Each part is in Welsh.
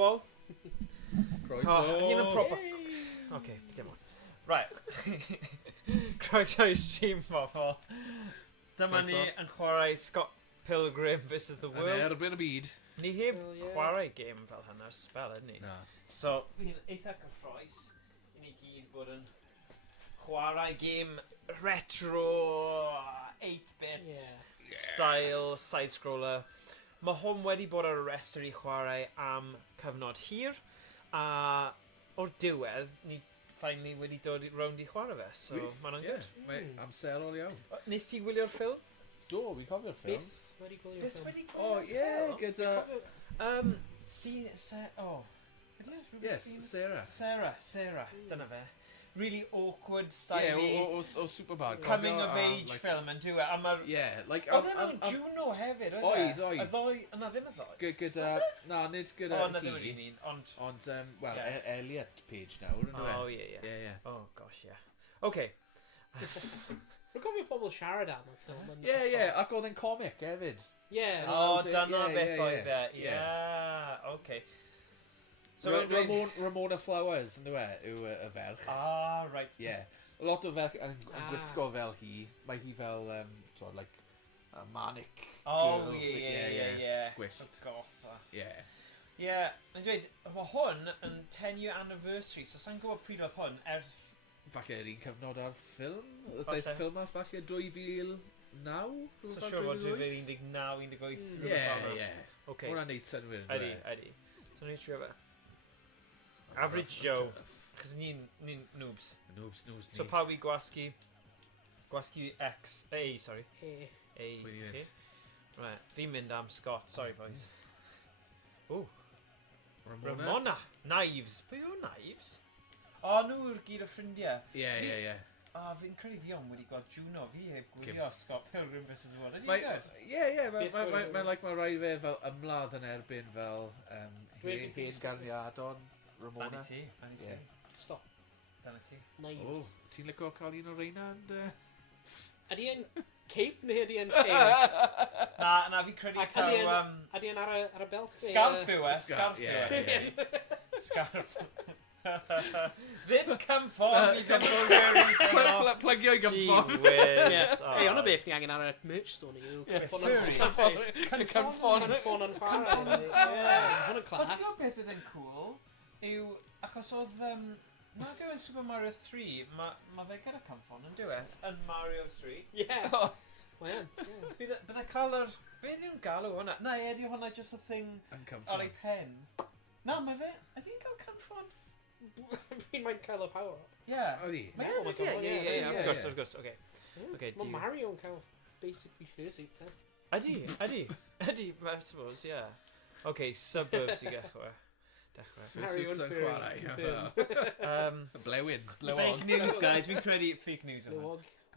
bobl. Croeso. Dyn yn proper... Oce, dim ond. Right. Croeso i stream bobl. Dyma ni yn chwarae Scott Pilgrim vs The World. Yn erbyn y byd. Ni heb chwarae game fel hynna'r spel, ydyn ni? Na. So, fi'n eitha cyffroes i ni gyd bod yn chwarae game retro 8-bit style side-scroller. Mae hwn wedi bod ar y restr i chwarae am cyfnod hir, a o'r diwedd, ni finally wedi dod rownd i chwarae fe, so mae'n good. Mae amserol iawn. Nes ti gwylio'r ffilm? Do, fi'n cofio'r ffilm. Beth wedi gwylio'r ffilm? O, ie, gyda... Sarah, dyna fe. Really awkward, styly. O Superbad. Coming of age film yn dwi. Yeah, like... Oedd yna'n Juno hefyd, oedd e? Oedd. Y ddoi, yna ddim y ddoi? Gyda... Na, nid gyda hi. O, na ddim yn un, ond... Ond, wel, Elliot Page nawr, yn dwi. Oh, ie. Oh, gosh, ie. OK. Rwy'n cofio pobl siarad am y ffilm. Ie, ac oedd e'n comic hefyd. Ie. O, dyna beth oedd e. Ie, OK. So Ramona Flowers, yn dwi, yw y ferch. Ah, right. Yeah. A lot o ferch yn gwisgo fel hi. Mae hi fel, like, a manic girl. Oh, ie. Gwyllt. Gotha. Ie. Ie, yn dweud, mae hwn yn 10-year anniversary, so sa'n gwybod pryd oedd hwn, Falle yr un cyfnod ar ffilm? Daeth ffilm ar falle 2009? So siwr fod 2019, 18. Ie. Hwna'n neud synwyr. Ydi. So ni'n trio fe. Average Joe. Chos ni'n noobs. Noobs ni. So pawb i gwasgu X. A, sorry. A. Right, fi'n mynd am Scott. Sorry, boys. Ooh. Ramona. Knives. Pwy yw Knives? O, nhw yw'r gyd o ffrindiau. Ie. O, fi'n credu fi ond wedi gweld Juno. Fi heb gwylio Scott Pilgrim vs The World. Ydy good? Ie. Mae'n rhaid fe fel ymladd yn erbyn fel hen garniadon Ramona. Dani ti. Stop. Dani ti. Knives. O, ti'n licio cael un o reina and... Ydy e'n cape neu ydy e'n pink? Na, fi credu taw... Ydy e'n ar y belt? Scarf yw e. Scarf. Ddim cymffon i gymffon. Plygio i gymffon. Gee whiz. Ei, ond o beth ni angen ar y merch store ni. Cymffon yn chwarae. Hwn yn clas. Ond ti'n gwybod beth bydd yn cool? Yw, achos oedd... Mae'n gwybod Super Mario 3, mae fe gyda cymffon yn diwedd yn Mario 3. Ie. Mae'n. Bydd e cael yr... Beth yw'n galw hwnna? Na, ydy hwnna just a thing ar ei pen. Na, mae fe... Ydy hi'n cael cymffon? Fi'n mae'n cael y power-up. Ie. Ydy. Ie, of course, okay. Mae Mario yn cael basically fursuit, te. Ydy, I suppose, yeah. Okay, suburbs i dechrau. Fursuits yn chwarae. Blewyn. Fake news, guys. Fi'n credu fake news yma.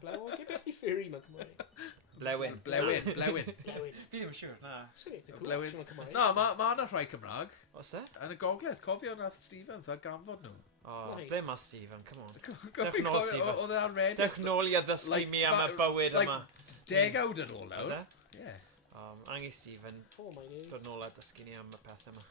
Blewog? Ge beth di furry ma'n Cymraeg? Blewyn. Fi ddim yn siŵr, na. Blewyn. Na, mae yna rhai Cymraeg. Os e? Yn y gogledd, cofio nath Stephen dda ganfod nhw. O, ble mae Stephen, come on. Dewch nôl, Stephen. Oedd e'n Reddit. Dewch nôl i addysgu mi am y bywyd yma. Degawd yn ôl nawr. Ie. Angi Stephen, dod nôl a dysgu ni am y peth yma.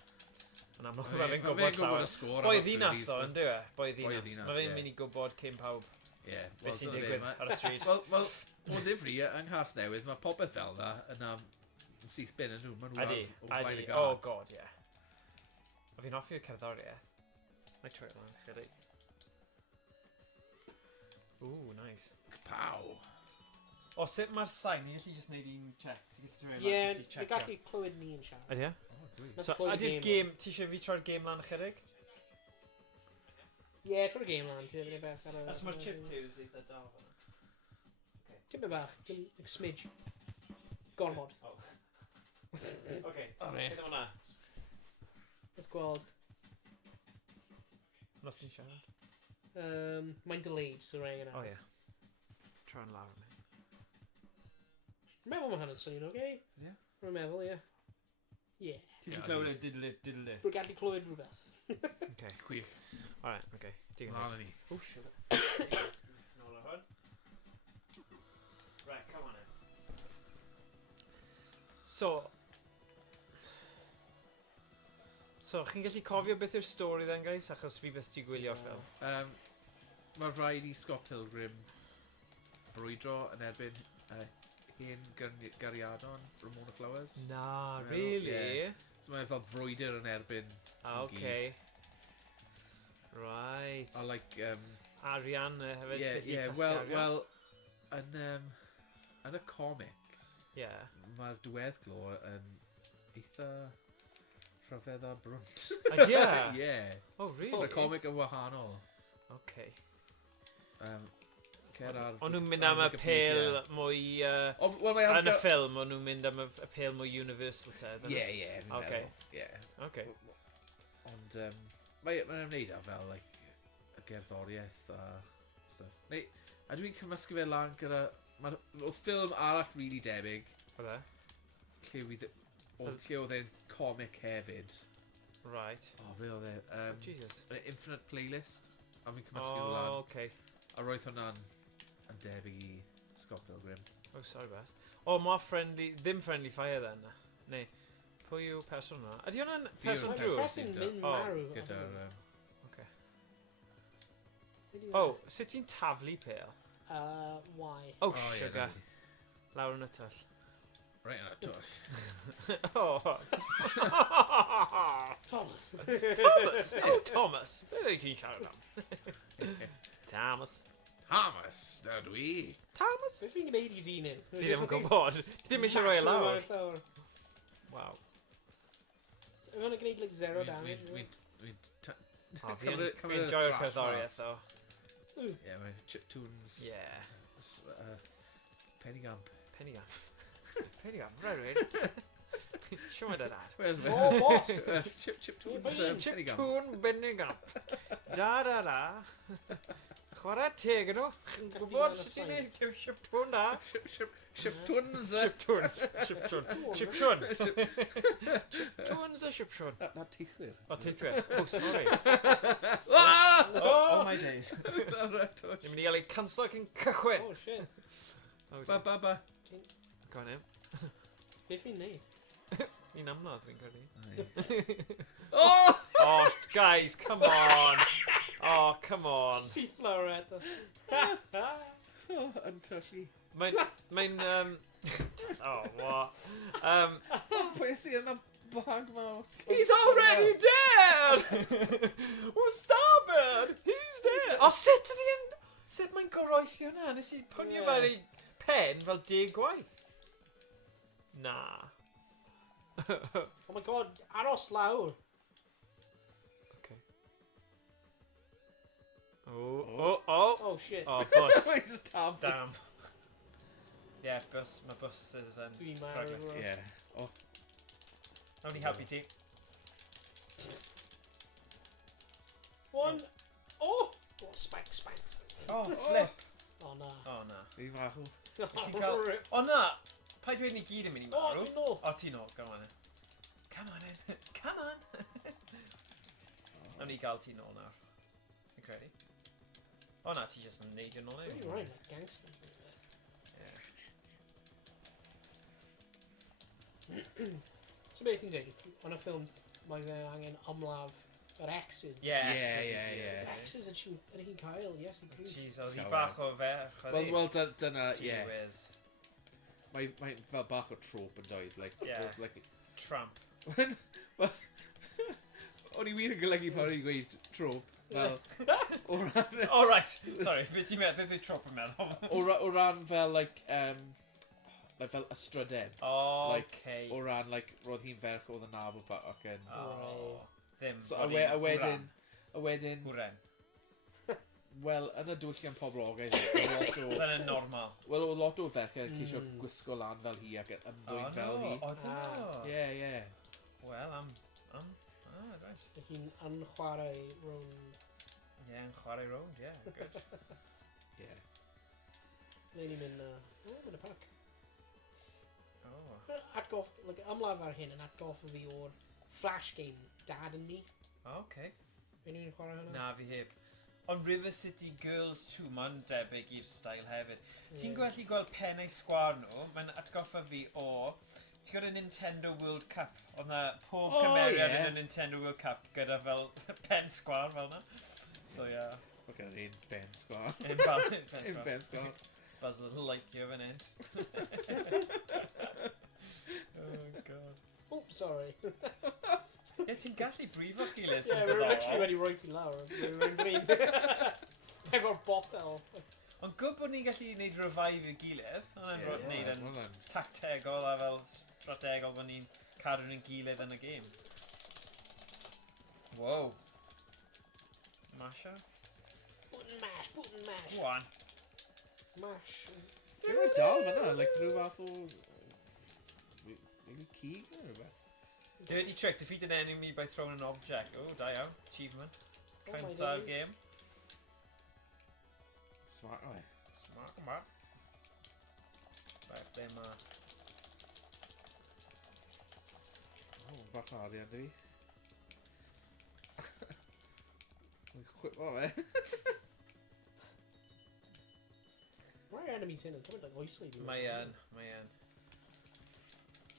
Yn amlwg mae fe'n gwybod llawer. Boi ddinas ddo, yn dwi e? Boi ddinas. Mae fe'n mynd i gwybod cyn pawb. Ie. Beth sy'n digwydd ar y stryd. Wel, o ddifri yng Nghas Newydd, mae popeth fel yna yn syth bin yn nhw. Mae nhw o flaen y gad. Oh god, ie. A fi'n offi'r cerddoriaeth. Mae trwy lan, chydig. Ooh, nice. Pow. O, sut mae'r sain? Ni'n gallu just neud un check. Ie, ni'n gallu clywed ni yn siarad. Ydy e? So, ydy'r game, ti eisiau fi troi'r game lan ychydig? Ie, troi'r game lan, ti'n mynd i beth ar y... As mae'r chiptunes eitha dal fan. Ti'n mynd bach, ti'n smidge. Gormod. Oce, beth hwnna? Let's gweld. Nos ni'n siarad? Mae'n delayed, so rhaid yna. O ie. Troi'n lawr ni. Rwy'n meddwl mae hynny'n swnio'n oce? Ie. Rwy'n meddwl, ie. Ie. Ti'n clywed y diddle? Rwy'n gallu clywed rhywbeth. Oce. Gwych. Alright, oce. Lan ni. Oh, sugar. Nôl ar hwn. Right, come on in. So So, chi'n gallu cofio beth yw'r stori then, guys? Achos fi beth ti gwylio'r ffilm. Mae'r rhaid i Scott Pilgrim brwydro yn erbyn hen gariadon Ramona Flowers. Na, really? Yeah. So mae'n fel frwydr yn erbyn Okay. Right. A like... Arian hefyd. Wel, yn y comic, mae'r diweddglo yn eitha rhyfedd a brwnt. Yeah? Yeah. Oh, really? Yn y comic yn wahanol. Okay. Ond nhw'n mynd am y pêl mwy... Yn y ffilm, ond nhw'n mynd am y pêl mwy universal te. Yeah. Okay. Ond mae'n ymwneud â fel, like, y gerddoriaeth a stuff. Neu, a dwi'n cymysgu fe lan gyda... Oedd ffilm arall really debyg. Oedde? Lle oedd e'n comic hefyd. Right. Be oedd e? Jesus. Infinite Playlist. A fi'n cymysgu fe lan. Okay. A roedd hwnna'n debyg i Scott Pilgrim. Oh, sorry about. Ddim Friendly Fire then. Neu, pwy yw person yna? Ydy hwnna'n person drwy? Person mynd marw. Gyda'r... Oh, sut ti'n taflu pêl? Why? Oh, sugar. Lawr yn y twll. Right yn y twll. Thomas. Thomas! Oh, Thomas! Beth wyt ti'n siarad am? Thomas. Thomas, na dwi. Thomas? Beth fi'n gwneud i dyn hyn? Fi ddim yn gwybod. Ti ddim eisiau rhoi e lawr. Wow. Yw hwnna'n gwneud like 0 damage? Fi'n enjoyo'r cerddoriaeth o. Yeah, mae chiptunes. Yeah. Pennygam. Pennygam. Pennygam, right. Siw mae dad. Oh, boss! Chiptunes, Pennygam. Chiptune Pennygam. Da. Chwarae teg yn nhw. Chi'n gwybod sut i'n neud chiptune da? Chiptunes. Chiptune a chiptune. Na teithwyr. O, teithwyr. Oh, sorry. Oh my days. Ni'n mynd i gael ei canslo cyn cychwyn. Oh, shit. Ba. Go on, Em. Beth fi'n neud? Ni'n amnodd, fi'n credu. Oh, guys, come on. Oh, come on. Syth lawr eto. Yn tyllu. Mae'n... Oh, what? Pwy sy'n yn y bag ma? He's already dead! Oh, Starbird! He's dead! Oh, sut mae'n goroesi hwnna? Nes i pwnio fel ei pen fel 10 gwaith. Na. Oh my god, aros lawr. Okay. Oh, shit. Oh, bus. Mae'n tab. Damn. Yeah, my bus is Dwi'n progress. marw. Yeah. Oh. Nawn ni helpu ti. One. Oh, spank. Oh, flip. Oh, na. Oh, na. Fi'n marw. Ti'n cael... Oh, na! Paid dweud ni gyd yn mynd i Oh, marw. dwi'n nôl. O, ti'n nôl, come on in. Come on in. Come on. Nawn ni gael ti nôl nawr. Fi'n credu. O na, ti jyst yn neidio nôl Really right, like gangster. So beth ti'n dweud? Ond y ffilm, mae fe angen ymlaf yr exes. Yeah. Exes yn hi'n cael, yes, i criw. Jeez, oedd hi bach o fe. Wel, dyna, yeah. Whiz. Mae fel bach o trope yn dweud, like... Tramp. O'n i wir yn golygu pan o'n i'n gweud trope, fel... Oh, right. Sorry, beth ti'n meddwl? Beth yw trop yn meddwl? O ran fel, like, fel ystryded. Oh, okay. O ran, like, roedd hi'n ferch oedd yn nabod pa ac yn... Oh, ddim. So, a wedyn... Hwren. Wel, yn y dwyllian poblogaeth, Oedd yn normal. Wel, o lot o ferch yn ceisio gwisgo lan fel hi ac yn ymddwyn fel hi. Oedd no. Yeah. Wel, right. Hi'n YnChwarae rownd. Yeah, YnChwarae rownd, yeah, good. Yeah. Neu ni'n mynd y parc. Oh. Ymlaf ar hyn yn atgoffa fi o'r Flash game, Dad and Me. Oh, okay. Fe ni'n chwarae hwnna? Na, fi heb. Ond River City Girls 2, mae'n debyg i'r style hefyd. Ti'n gallu gweld pennau sgwar nhw, mae'n atgoffa fi o Ti'n gwybod y Nintendo World Cup? Oedd na pob O, cymeriad ie. yn y Nintendo World Cup gyda fel pen sgwar fel na. So, yeah. Mae gen i'n Ben Sgwar. Un bal- pen Un sgwar. Ben Sgwar. Buzz yn licio fan hyn. Oh, God. Oh, sorry. Ie, ti'n gallu brifo gilydd Yeah, sy'n we're literally diddorol. wedi rhoi ti lawr. We're green. Efo'r botel. Ond gwybod bod ni'n gallu gwneud revive i gilydd. Ond yn gwneud yn hwnna'n... tactegol a fel strategol bod ni'n cadw ni'n gilydd yn y gêm. Wow. Masho? Button mash, button mash. One. Mash. Dwi'n dal fyna, like rhyw fath o... Really cig neu rhywbeth. Dirty trick, defeat an enemy by throwing an object. Oh, da iawn. Achievement. Oh my Counter days. game. Smart o e. Smart, smart. Right, ble ma... O, bach o arian dy fi. Mae'n chwip o fe. Mae'r enemies hyn yn cymryd like oesli. Mae yn, mae yn.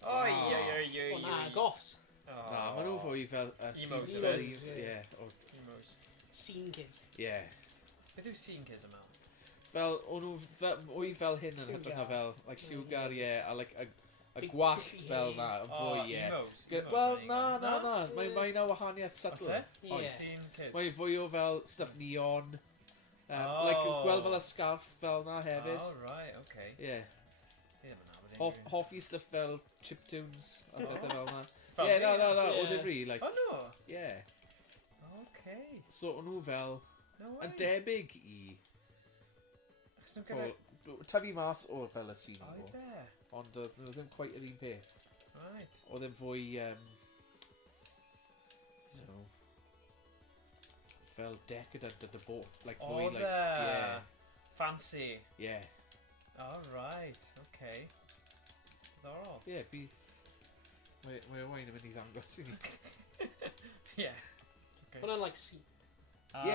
Oi, oi, oi, oi, O na, oi. goffs. Na, maen nhw fwy fel... Emos, Emos, Ie, Emos. Scene kids. ie. Beth yw scene kids yma? Fel, o'n nhw mwy fel hyn yn hytrach na fel, like, lliwgar, ie, a like, a Big gwallt puffy fel hay. na, yn fwy, ie. Emos. Wel, na, mae'n na wahaniaeth Oes subtle. e? Oes. Scene kids. Mae'n fwy o fel stuff neon. Oh. Like, gweld fel y scarf fel na hefyd. Oh, right, okay. Ie. Fi ddim yn nabod unrhyw un. Hoffi stuff fel chiptunes a bethau fel na. Fel Ie, fi? na, Ie. o ddifri, like, Oh, no. ie. Okay. So, o'n nhw fel, No way. yn debyg i, Achos nhw'n gyfer... tyfu mas o'r fel y scene Oedd nhw. e? Ond nhw ddim quite yr un peth. Right. Oedd e'n fwy, so, fel decadent at y bot. Like, fwy, Oedd like, e? ie, Fancy. ie. Oh, right. Okay. Ddorol. Ie, bydd... Mae Owain yn mynd i ddangos i ni. Yeah. Okay. Hwna'n like scene. Ie,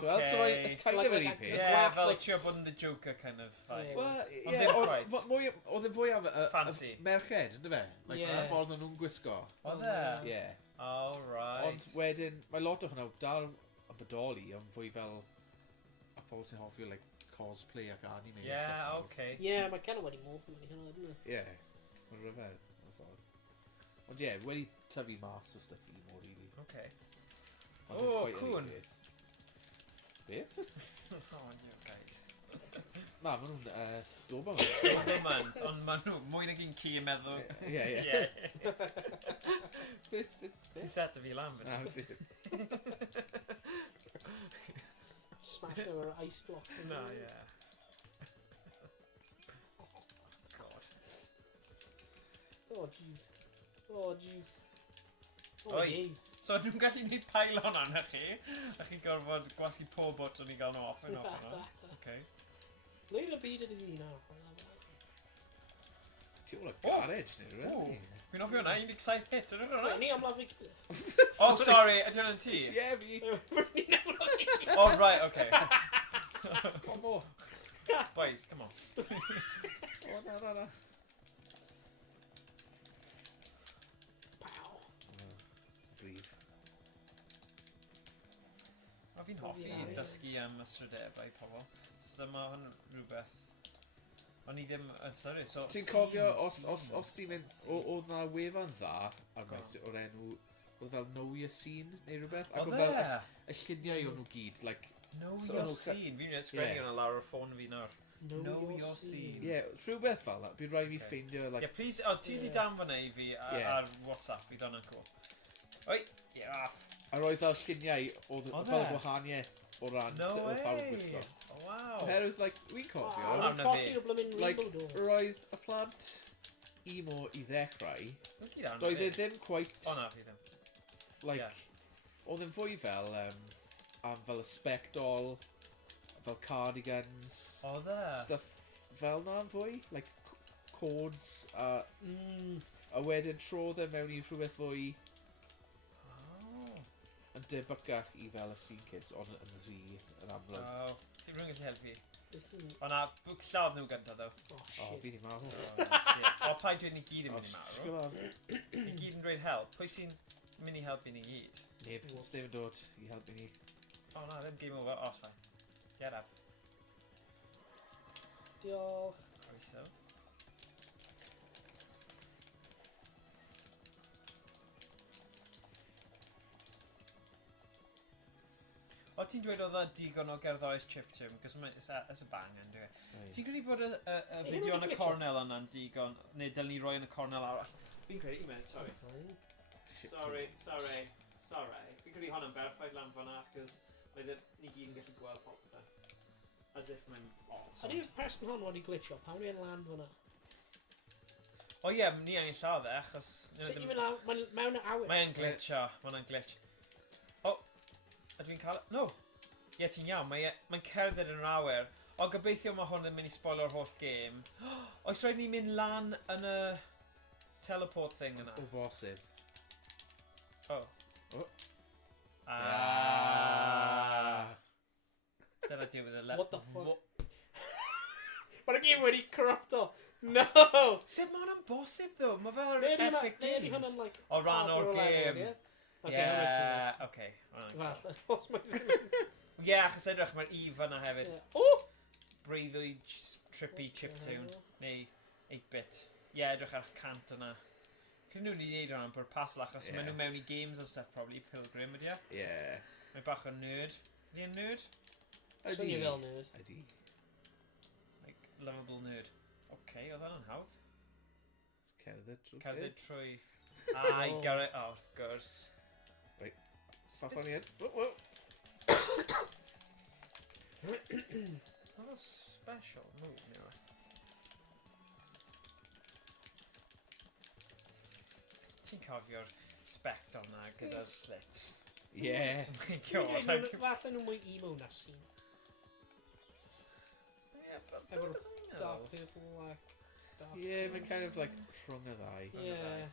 so mae'n kind Like- of yr like un a- peth. Yeah, Gwallt, fel like- trio bod yn the Joker kind of vibe. Ie. Wel, Ond ie, ddim quite. oedd e'n fwy am Fancy. merched, ynddo fe? Like, Ie. y ffordd o'n nhw'n gwisgo. Oedd e? Ie. Oh, right. Ond wedyn, mae lot o hwnna dal yn bodoli, ond fwy fel a pobl sy'n hoffi, like, cosplay ac anime and Yeah, stuff. okay. Yeah, mae kind of wedi morph yn hynny, dydyn nhw? Ie, mae'n rhyfedd, mewn ffordd. Ond ie, wedi tyfu mas o stuff i mor rili. Okay. Ond O, dim quite yr un cŵn. peth. Be? Oh, you guys. Na, maen nhw'n Doberman. Dobermans, ond maen nhw mwy nag un ci yn meddwl. Ie, ie. Ie. Beth? Ti'n set o fi lan Na, fan. Smash nhw ar ice block. No, yeah. God. Oh, jeez. Oh, jeez. Oh, Oi. jeez. So, nhw'n gallu gwneud pylon arna chi, a chi gorfod gwasgu pob bot o'n i gael nhw off yn off yna. Okay. Leid y byd ydy fi nawr. Ti o'r garage, neu O, rhywbeth? fi'n offi hwnna, 17 hit, ydyn nhw'n hwnna? Ni am lafi gilydd. Oh, sorry, ydy hwnna'n ti? Ie, fi. Ni am lafi gilydd. Oh, right, okay. Come on. Boys, come on. O, na. Pow. Brif. O, fi'n hoffi dysgu am ystradebau pobl. So, mae hwn rhywbeth... O'n i ddim... Sorry, so... Ti'n cofio, scenes. os ti'n mynd, oedd na wefan dda ar maes o'r enw, oedd fel Know Your Scene neu rhywbeth? Ac Oedd oedd fel e? y lluniau o'n nhw gyd, like, Know So your nhw- scene. Fi'n rhaid sgwennu Ie. hwnna lawr o'r ffôn fi nawr. Know your scene. ie, rhywbeth fel na, bydd rhaid fi Okay. ffeindio, like, Yeah, please, o, ti di Ie. danfon i fi Ie. ar WhatsApp, bydd hwnna'n cool. Oi, yeah. a roedd fel lluniau oedd Oedd fel e? gwahaniaeth o ran No sut oedd pawb yn way. gwisgo. Oh, wow. Oherwydd, like, wy'n cofio, Hwnna'n Mae'n na coffi fi. o blymyn like, rainbow door. roedd y plant emo i ddechrau, Dwi'n gyd anna doedd fi. e ddim quite, O na, fi ddim. like, Ie. oedd e'n fwy fel, am fel y spectol, fel cardigans, Oedd e? stuff fel na'n fwy, like, chords, Mm. a wedyn trodd e mewn i rhywbeth fwy Oh. yn debycach i fel y scene kids, ond yn ddi, yn amlwg. Oh. Ti'n rhywun gallu helpu? O na, lladd nhw gyntaf ddo. Oh, O, shit. fi di marw. O, pa dwi'n ni gyd yn mynd i marw. Sgwylon. Ni gyd yn dweud help. Pwy sy'n mynd i helpu ni gyd? Neb, Steve yn dod i helpu ni. O na, ddim game over. O, it's fine. Get up. Diolch. Croeso. O, ti'n dweud oedd digon o gerddoriaeth chiptune, cos it's a bang, yn dweud. Ti'n credu bod y fideo yn y cornel yna'n digon, neu dylen ni roi yn y cornel arall? Fi'n credu, un minute, sorry. Sorry. Fi'n credu hon yn berffaith lan fan'na, cos ni gyd yn gallu gweld popeth. As if mae'n Ydy'r person hon wedi glitcho, pan dwi'n land fan'na? O ie, ni angen lladd achos... Sut ni'n mynd mewn y awyr? Mae'n glitcho, mae'n glitch. O, ydw i'n cael... No! Ie, ti'n iawn, mae'n cerdded yn yr awyr. O, gobeithio mae hwn yn mynd i spoilo'r holl game. Oes rhaid ni mynd lan yn y teleport thing yna? O bosib. O. O. Dyna diwedd y What the fuck? Mae'r game wedi corrupto! No! Sut mae hwnna'n bosib ddo? Mae fel Ne, epic ydy games. hwnna'n like... O ran o'r game. Ie, oce. Falle, os mae'n... Ie, achos edrych mae'r Eve yna hefyd. O! Breuddwyd trippy chiptune. Neu 8-bit. Ie, edrych ar cant yna. Cyn nhw'n i wneud hwnna'n pwrpasol achos maen nhw mewn i games and stuff probably. Pilgrim ydi e? Ie. Mae bach o nerd. Ydi e'n nerd? Ydy fel nerd. Ydy. Like, lovable nerd. Oce, oedd hwnna'n hawdd. Cerdded trwy. Cerdded trwy. Ai, Garrett. O, wrth gwrs. Saff o'n i'n. Ww. That's special move, no. Ti'n cofio'r spect o'na gyda'r slits? Ie. Oh my god. Falle nhw'n mwy emo na sy'n. Efo'r dark purple, like... Ie, mae'n kind of like rhwng y ddau. Yeah.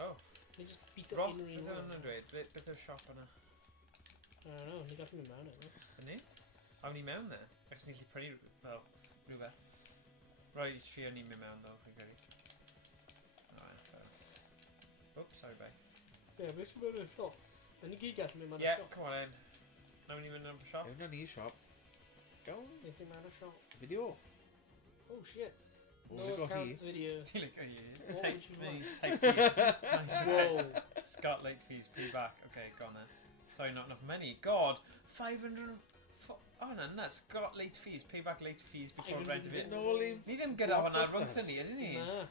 Oh. They just beat the Rock, in beth yw'n dweud? Beth yw'r siop yna? I don't know, ni gallwn mynd mewn e. Yni? Awn ni mewn dde? Ac ni'n gallu prynu fel rhywbeth. Roedd i trio ni mynd mewn ddo, chi'n gyrru. Oops, sorry bye. Ie, beth sy'n mynd i'r siop? Yn ni gyd gallwn mynd mewn Yeah, i'r siop. come on in. Nawn ni mynd i'r siop? Ewn ni siop. Gawn. Beth sy'n mewn i'r siop? Fideo. Oh shit. O, No fi go hi. accounts video. Ti'n licio ni? What Type would you fees, want? type fees. Whoa. Scott late fees, pay back. Okay, go on then. Sorry, not enough money. God, 500... Oh, no, nuts. Scott late fees, pay back late fees before rent of it. Nôl i... Ni ddim gyda hwnna Blockbusters. rhwngthyn ni, ydyn ni? Na.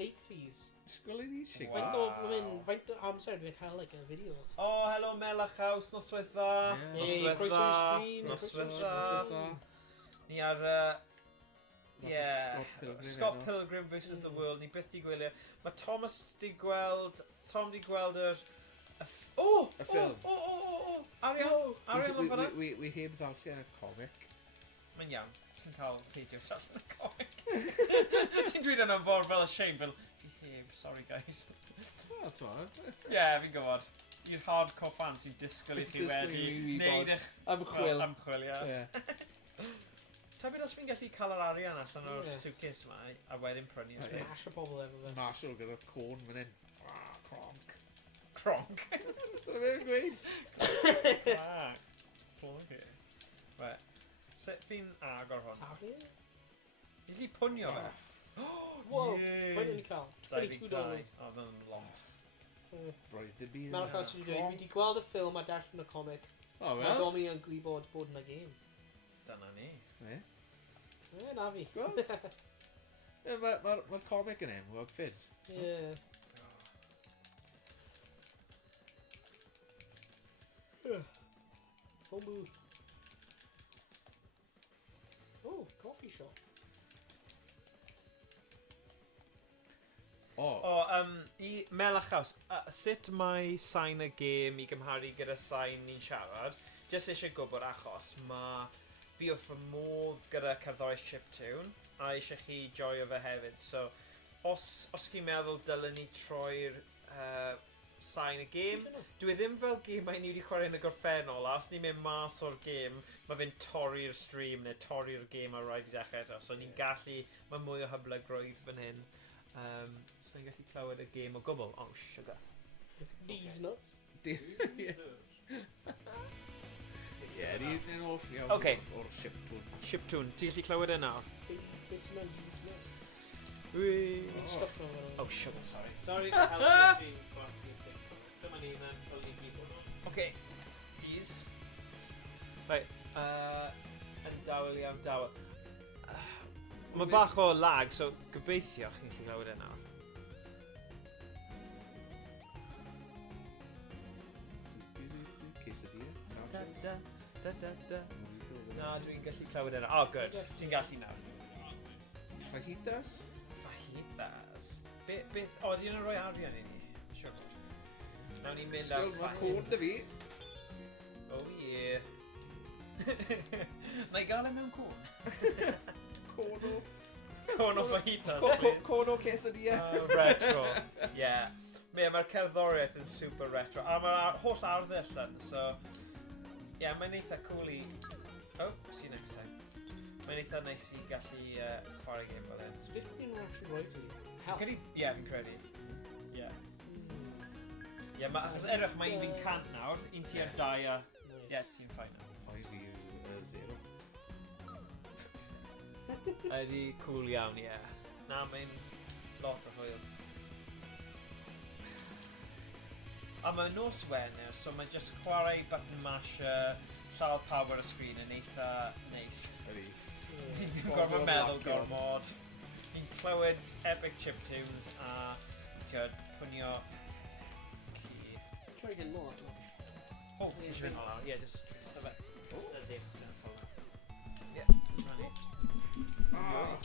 Late fees. Sgol i ni si. Wow. Faint o amser dwi'n cael like, y fideos. Oh, hello Melach House, noswaith dda. Ie. Hey, croeso i'r stream, Noswaith croeso dda. i'r Ni ar... Scott Pilgrim. Scott Pilgrim vs The World. Ni byth di gwylio. Mae Thomas di gweld... Tom di gweld yr... O! Y ffilm. O! Arian! Arian o'n fanna? We heb ddarllen y comic. Mae'n iawn. Ti'n cael peidio darllen y comic. Ti'n dweud yna'n fawr fel y shame, fel... Fi heb, sorry guys. O, t'ma. Ie, fi'n gwybod. I'r hardcore fans sy'n disgwyl i chi wedi wneud eich... Ymchwil. Ymchwil, ie. Ta beth os fi'n gallu cael yr arian allan o'r suitcase yma a wedyn prynu Ie. fi? Mash o pobl efo fe. Marshall gyda côn fan hyn. Cronk. Cronk. Dyna fe'n gweud. Cronk. Right. Sut fi'n agor hwn? Taflu? Ni lli pwnio fe. Wow, Yay. faint o'n i cael? $22. O, mae'n long. Roedd y byd. Melach House wedi dweud, fi wedi gweld y ffilm a darllen y comic. O, Mae fel? Domi yn gwybod bod yna game. Dyna ni. Ie. Na fi. Gweld? Mae'r comic yn enwog fyd. Ie. Phone booth. Oh, coffee shop. O. O, i Melach House, sut mae sain y gêm i gymharu gyda sain ni'n siarad? Jyst eisiau gwybod achos mae fi wrth fy modd gyda cerddoriaeth chiptune a eisiau chi joio fe hefyd. So, os chi'n meddwl dylen ni troi'r sain y gêm, dwi ddim fel gemau ni wedi chwarae yn y gorffennol, a os ni'n mynd mas o'r gêm, mae fe'n torri'r stream neu torri'r gêm a rhaid i dechrau eto. So ni'n gallu, mae mwy o hyblygrwydd fan hyn. So ni'n gallu clywed y gêm o gwbl. Oh, sugar. These nuts. Ie, ni'n off iawn o'r ship tune. Ship tune, ti'n gallu clywed e nawr? Beth sy'n mynd? These nuts. Wee. Stop o. Oh, sugar, sorry. Sorry for helping the stream. Dyma ni yna, fel ni gyd. Okay, these. Right, yn dawel iawn dawel. Mae bach o lag, so gobeithio chi'n gallu clywed e nawr. Na, dwi'n gallu clywed e nawr. Oh, good. Ti'n gallu nawr. Fajitas? Fajitas. Beth, o, di'n rhoi arian i ni? Sure. Nawn ni'n mynd ar Sgol, mae cwn dy fi. Oh, yeah. Na i gael e mewn cwn? Cono. Cono fajitas. Cono quesadilla. Retro, yeah. Mae'r cerddoriaeth yn super retro. A mae'r holl arddull yn, so... Yeah, mae'n eitha cool i... Oh, see you next time. Mae'n eitha neis i gallu chwarae game fel hyn. So beth ydyn nhw'n actually roi ti? Ie, fi'n credu. Ie. Ie, achos edrych mae un fi'n cant nawr, un ti ar 2 a... Ie, ti'n ffain nawr. O'i fi yw 0. Ydy cool iawn, ie. Na, mae'n lot o hwyl. A mae'n nos Wener, so mae'n just chwarae button masher, llawer power y sgrin yn eitha neis. Ydy. Ti'n gorfod meddwl gormod. Ni'n clywed epic chiptunes a pwnio ci. Try again more. O, ti eisiau fynd o lawr? Ie, just twist o fe. Dyna dim, dyna ffordd. Ie, dyna ni.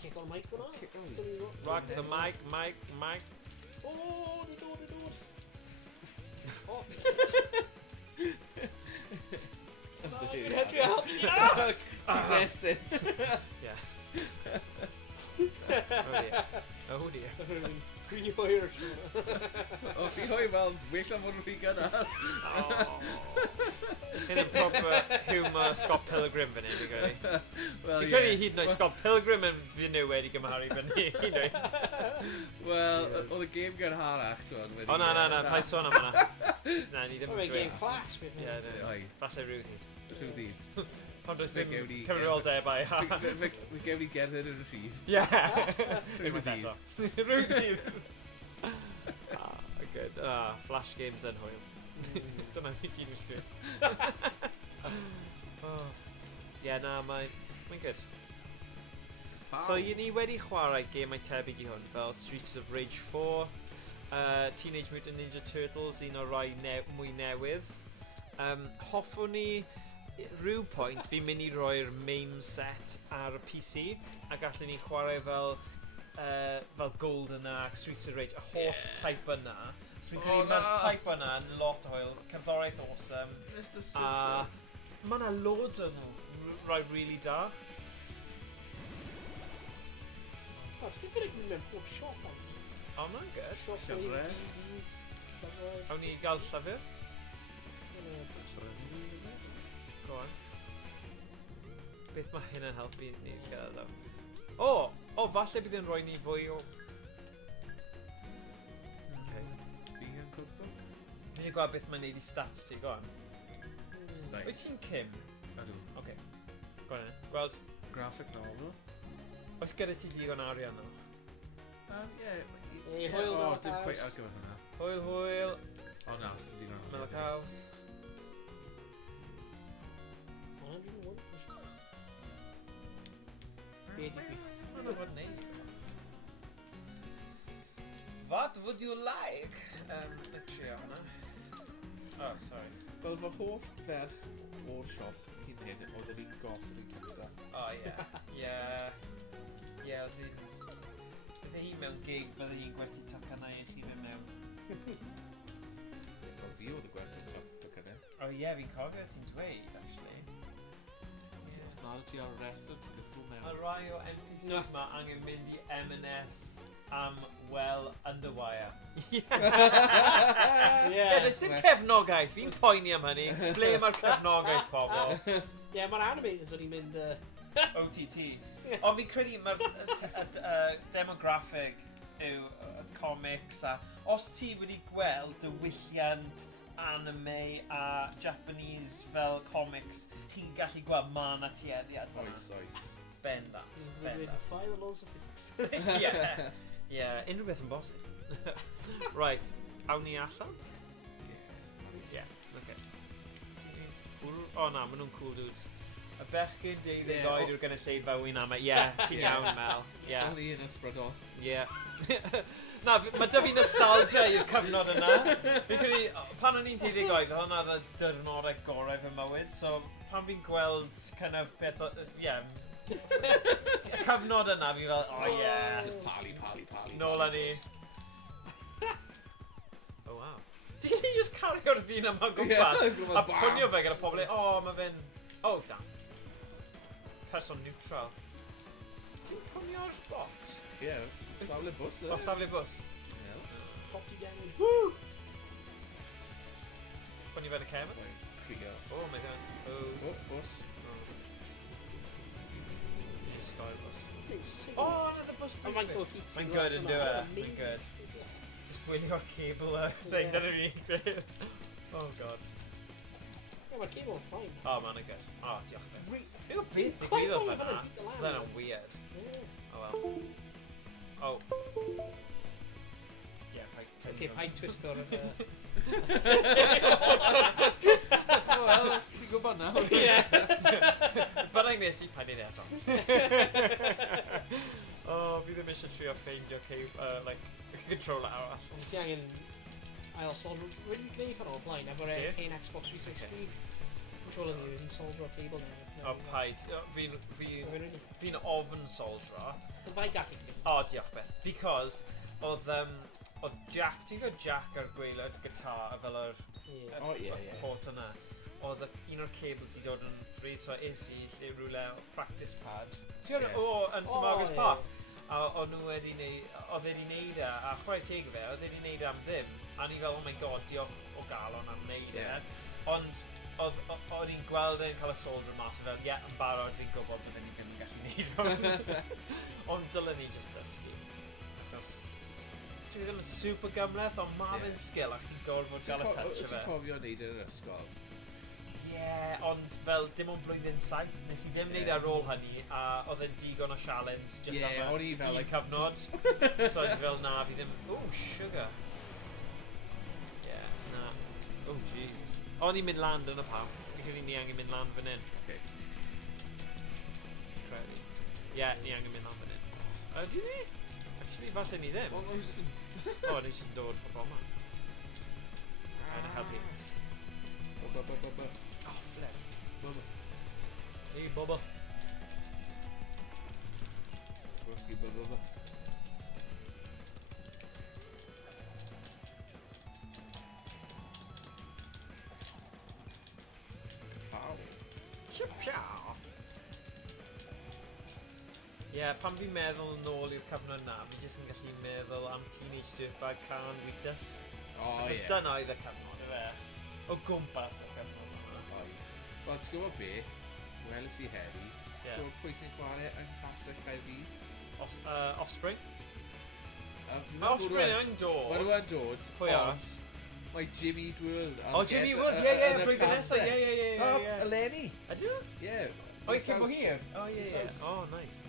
Kick on mic hwnna. Rock the mic. Oh, the door. Oh. Dwi'n hedrio help i ni. Keep resting. Yeah. Oh dear. Dwi'n hwyr. O, fi hwy fel, well am fod yn rhy gynnar. Hyn yn proper humour Scott Pilgrim fan hyn, fi'n credu. Wel, Fi'n credu hyd yn oed Scott Pilgrim yn fynew wedi gymharu fan hyn. Wel, oedd y game gynharach, ti'n wedi... O na, paid sôn am hwnna. Na, ni ddim Mae'n yn game class. Ie, falle rhyw ddydd. Rhyw ddydd. Ond does Fe ddim gewn ni cyfrifoldebau. Fe gewn ni gerdded yn y rhydd. Ie. Rhyw ddydd. Rhyw ddydd. Good. Flash games yn hwyl. Dyna ni gyd yn llwyr. Ie, na, mae'n good. So, ni wedi chwarae gemau tebyg i hwn, fel Streets of Rage 4, Teenage Mutant Ninja Turtles, un o'r rai mwy newydd. Hoffwn ni rhyw pwynt fi'n mynd i roi'r main set ar y PC, a gallwn ni chwarae fel Golden ac Streets of Rage, y holl type yna. So fi'n credu mae'r type yna yn lot o hwyl, cerddoriaeth awesome. Mr. A Simpson. mae yna loads o nhw, rai really da. O, ti'n gyda mynd mewn pob siop am? O, mae'n good. Chwarae. Awn ni gael llyfr? Go on. Beth mae hyn yn helpu ni gael ddo? O, falle bydd yn rhoi ni fwy o... Okay. Vegan cookbook? Fi'n gweld beth mae'n neud i stats ti, go on. Wyt ti'n Kim? Ydw. Okay. Go on, gweld. Graphic novel? Oes gyda ti digon arian nhw? Hwyl O, Mellow dim House. quite ar gyfer hwnna. Hwyl. O na, sy'n digon ar Mellow House. 101. Be di gwi? Mae'n fod neud. What would you like? Yn trio hwnna. Oh, sorry. Wel, fy hoff ferch o'r siop hyn hyn oedd yn un goff yn un cyfta. O, ie. Ie, oedd hi'n... Bydde hi mewn gig, bydde hi'n gwerthu tocynnau i chi mewn mewn. Wel, fi oedd y gwerthu tocynnau. O ie, fi'n cofio ti'n dweud, actually. Os na ti ar arrested, ti ddim yn Mae mewn. rai o NPCs ma angen mynd i M&S am well underwire. Ie, does dim cefnogaeth. Fi'n poeni am hynny. Ble mae'r cefnogaeth pobl? Ie, mae'r animators wedi mynd... OTT. Ond fi'n credu mae'r demographic yw comics a os ti wedi gweld diwylliant anime a Japanese fel comics, chi'n gallu gweld ma na tueddiad. Oes. Bendant. Wedi defy the laws of physics. Ie, unrhyw beth yn bosib. Right, awn ni allan? Ie, oce. O na, maen nhw'n cool dudes. Y bechgyn deuddeg oed yw'r gynulleidfa wy'n am. Ie, ti'n iawn, Mel. Only yn ysbrydol. Ie. Na, mae dy fi nostalgia i'r cyfnod yna. Fi'n credu, pan o'n i'n 12 oed, hwnna oedd y dyrnodau gorau fy mywyd, so pan fi'n gweld kind of beth o... Ie. Y cyfnod yna, fi'n fel, o ie. Just pali. Nôl â ni. Oh, wow. Ti'n ni just cario'r ddyn yma gwmpas? A pwnio fe gyda pobl, mae fe'n... Oh, damn. Person neutral. Ti'n pwnio'r box? Ie, safle bws. O, safle bws. Property damage. Woo! Pwnio fe'n y cefn? Criw. O, mae fe'n... O, bws. Ni'n sgoi'r bws. Mae'n O, na bws. Mae'n good heat. Mae'n good yn dyw e. Mae'n good. Just gwylio'r cable thing dyna fi. Oh, god. Ie, mae'r cable yn fine. O, mae'n good. O, diolch beth. Be o beth digwyddodd fyna? Fyna'n weird. Oh, well. Oh. Yeah, Okay, paid twist o'r... Wel, ti'n gwybod nawr. Byddai'n nes i paid ei eto. O, fi ddim eisiau trio ffeindio controller arall. Ond ti angen ail solve... Wedi gwneud hwnna o blaen, efo'r hen Xbox 360. Controller ni yn solve o'r table na. O, paid. Fi'n ofn soldro. Ond fai gallu gwneud. O, diolch beth. Because oedd Jack, ti'n gwybod Jack ar gweilod gitar fel yr port yna. Oedd un o'r cables i dod yn rhaid, so es i lle rhywle o practice pad. Ti'n gwybod, yn Cymraeg Park. A oedd nhw wedi neud e, a chwarae teg fe, oedd wedi neud e am ddim. A ni fel, oh my god, diolch o galon am neud e. Ond oedd ni'n gweld e'n cael y solder mas o fel, yn barod fi'n gwybod bod ni ddim yn gallu neud hwn. Ond dylen ni just dysgu. Achos, dwi ddim yn super gymleth, ond ma fe'n sgil ac chi'n gorfod gael y touch o fe. Ti'n cofio neud yr ysgol? Ie, ond fel dim ond blwyddyn 7, nes i ddim neud ar ôl hynny, a oedd e'n digon o challenge just am y cyfnod. So oedd fel na, fi ddim... Oh, sugar. Ie, na. Oh, Jesus. O'n i'n mynd lan yn y pam. Fi'n credu ni angen mynd lan fan hyn. Credu. Ie, ni angen mynd lan fan hyn. Ydy ni? Actually, falle ni ddim. O, ni jyst yn dod o boma. Rhaid i helpu. Oh, flip. Bubba. Hey, Bubba. Broski Bubba. Ie, pan fi'n meddwl nôl i'r cyfnod na, fi jyst yn gallu meddwl am Teenage Dirtbag Can Ritas. Achos dyna oedd y cyfnod, yfe? O gwmpas y cyfnod yma. Wel, ti'n gwybod be? Weles i heddi. Gwybod pwy sy'n chwarae yn Castell Caerdydd? Offspring? Offspring yn dod. Mae nhw'n dod. Pwy arall? Mae Jimmy Wood. O, Jimmy Wood, ie, blwyddyn nesaf, ie. Eleni. Ydyn nhw? Ie. O, i cymro hir? O, ie. O, nice.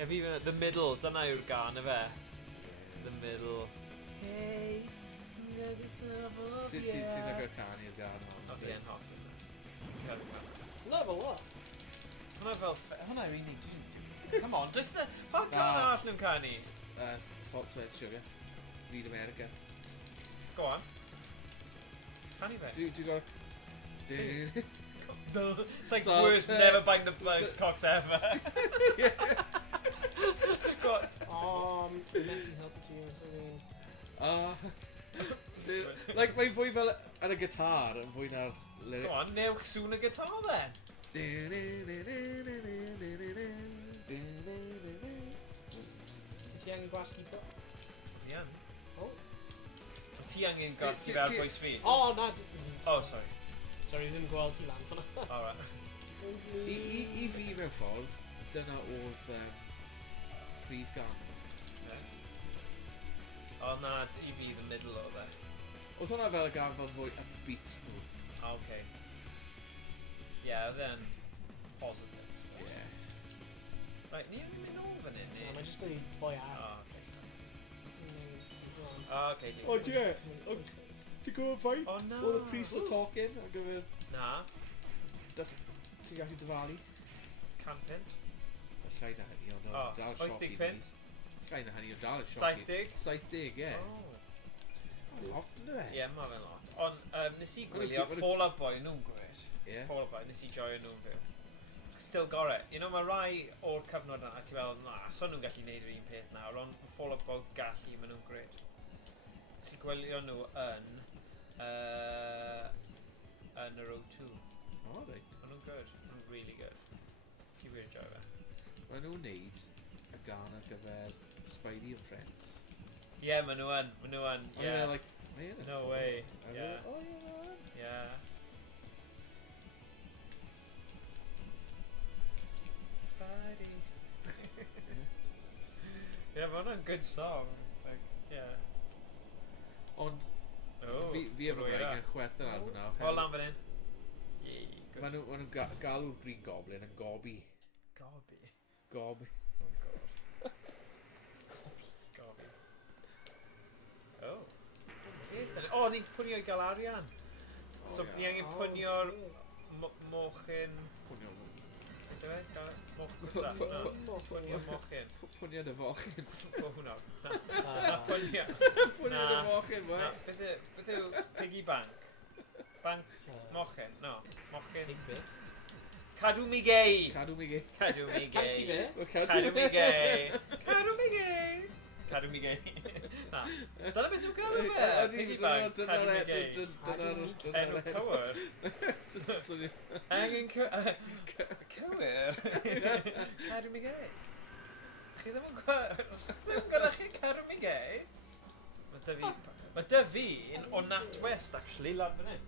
Ie, fi fyna, The Middle, dyna yw'r gan, yfe? The Middle. Hey, get yourself off, yeah. Ti'n agor can i'r gan hon. O, ie, yn hoff. Level up. Hwna yw'r unig gyd. Come on, just the... Pa can arall nhw'n canu? Salt, sweat, sugar. Reed America. Go on. Canu fe? Dwi'n gwybod... It's like the worst never bang the blood's cocks ever. Go on. Mental health issues, Like, mae'n fwy fel yn y gitar, yn fwy na'r lyric. Go on, newch sŵn y gitar then. Ti angen gwasgu po? Iawn. O. Ti angen gwasgu ar bwys fi? O, na. Oh, sorry. Sorry, fi ddim yn gweld ti lan hwnna. Alright. I fi mewn ffordd, dyna oedd prif gan. O na, i fi the middle o fe. Oedd hwnna fel y gan fel fwy upbeat nhw. Okay. Yeah, then positives. Yeah. Right, ni yn mynd o fan hyn, ni? Mae'n just ei boi ar. Oh, okay. Okay, O, ie. Ti'n gwybod faint? Oh, no. Oedd y priest yn talking ar gyfer... Na. Ti'n gallu dyfalu? 100 pint. Llai na hynny, ond Oh, dal 80 sioc i pint. Llai na hynny, ond dal y sioc i. 70? 70, ie. Oh. Lot yn fe. Ie, mae fe'n lot. Ond nes i gwylio Fall Out Boy nhw'n gwyd. Ie. Fall Out Boy, nes i joio nhw'n fyw. Still gore. You know, mae rai o'r cyfnod yna, ti fel, na, so nhw'n gallu neud yr un peth nawr, ond Fall Out Boy gallu, maen nhw'n gred. Nes i gwylio nhw yn yr O2. O, reit. Maen nhw'n good. Maen nhw'n really good. Ti wir yn joio fe. Maen nhw'n neud y gan ar gyfer Spidey and Friends. Ie, maen nhw yn. Maen nhw yn, Ond yeah. like, No way. Oh, Yeah. yeah. Yeah. Spidey. Yeah, but not a good song. Like, yeah. Ond, Oh, fi efo Greg yn chwerthu'r album nawr. Wel, lan fan hyn. Yay, good. Maen nhw'n galw'r Green Goblin yn gobi. Gobi. Gobi. Oh, God. Gobi. Oh. Oh, ni'n pwnio i gael arian. So, ni angen pwnio'r mochyn... Pwnio. Beth yw e? Pwnio mochyn. Pwnio dy fochyn. O, hwnna. Na, pwnio. Pwnio dy fochyn, Na, beth yw piggy bank? Bank mochyn? No, mochyn. Big bit. Cadw mi gei! Cadw mi gei. Cadw mi Cadw ti gei. fe? Cadw mi gei. Cadw mi gei. Cadw mi gei. Na, dyna beth yw cadw fe? Piggy bank, cadw mi gei. Enw cywir. Angen cywir. Cadw mi gei. Chi ddim yn gwybod... Os ddim gyda chi cadw mi gei... Mae dy fi'n o Nat West, actually, lad fan hyn.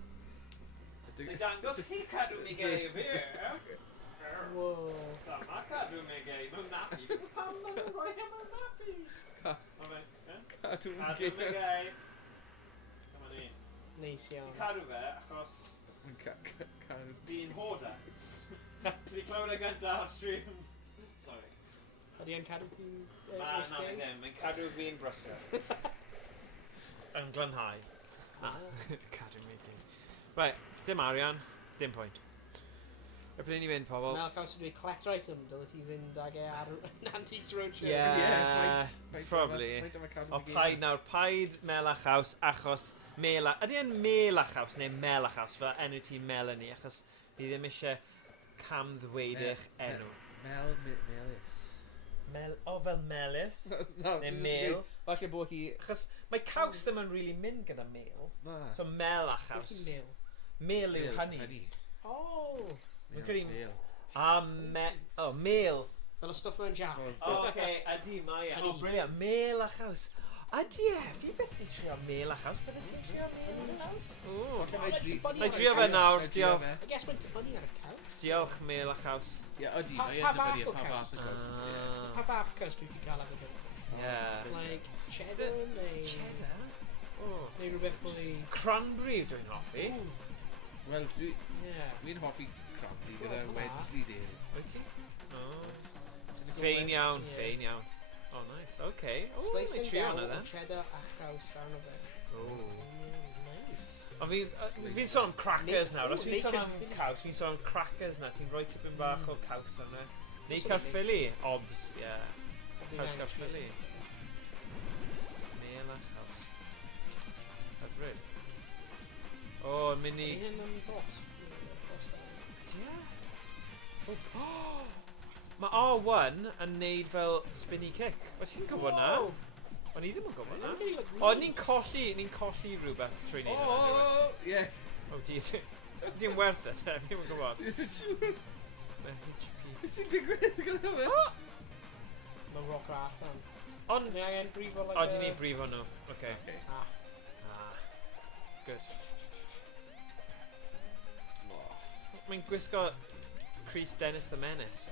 Neu dangos chi cadw mi gei y fi. Whoa. Dyma cadw mi gei. Mewn napi. Pam ma'n rhoi e mewn napi? Cadw mi Cadw gei. mi gei. Dyma ni. Neis iawn. Cadw fe achos Cadw. di'n hoda. Dwi clywed e gyda ar streams. Sorry. Ydy e'n cadw ti'n... Na, fe ddim. Mae'n cadw fi'n brysur. Yn glynhau. Na. Cadw mi gei. Right, dim arian, dim pwynt. Y pryd ni fynd, pobl. Mel Caws wedi collect item, dyle ti fynd ag e ar Antiques Roadshow. Yeah, probably. O paid nawr, paid Mel a Chaws achos Mel a... Ydy e'n Mel a Chaws neu Mel a Chaws fel enw ti Melanie achos fi ddim eisiau camddweud eich enw. Melis. O fel Melis? No, Neu Mel? Falle bod hi... Achos mae Caws ddim yn really mynd gyda Mel. Na. So Mel a Chaws. Mel. Mel yw hynny. Oh! Mel. Mel. Fel y stwff mewn jam. Oce, ydy, mae e. O, briliant. Mel a Chaws. Ydy e, fi beth di trio Mel a Chaws. Bydde ti'n trio Mel a Chaws? Mae drio fe nawr, diolch. I guess mae'n dibynnu ar y caws. Diolch, Mel a Chaws. Ie, ydy, Pa mae yn fath dibynnu o pa fath o caws. Pa fath o caws byd ti'n cael ar y gyfer? Yeah. Like cheddar neu... Cheddar? Neu rhywbeth mwy... Cranberry dwi'n hoffi. Wel, Yeah. dwi'n hoffi cranberry gyda Wednesday Day. Wyt ti? Fein iawn, fein iawn. Oh, nice, oce. O, Slice mae and trio hwnna, down then. cheddar a chaws arno fe. Nice. Ond fi'n sôn am crackers nawr. Os fi'n sôn am caws, fi'n sôn am crackers na. Ti'n rhoi tipyn bach o caws arno. Neu Caerphilly. Obs, ie. Caws Caerphilly. Mel a chaws. Hyfryd. O, mynd i... Hyn yn bos. Ie. Mae R1 yn neud fel spinny kick. O, ti'n gwybod na? O'n i ddim yn gwybod na. O, ni'n colli rhywbeth trwy neud yna. Ie. O, di'n werth it, fi'n yn gwybod. Mae HP. Beth sy'n digwydd gyda fe? Mae'n rock rath dan. Ond... Ni angen brifo like O, di ni brifo nhw. Okay. Ah. Good. Mae'n gwisgo Chris Dennis the Menace.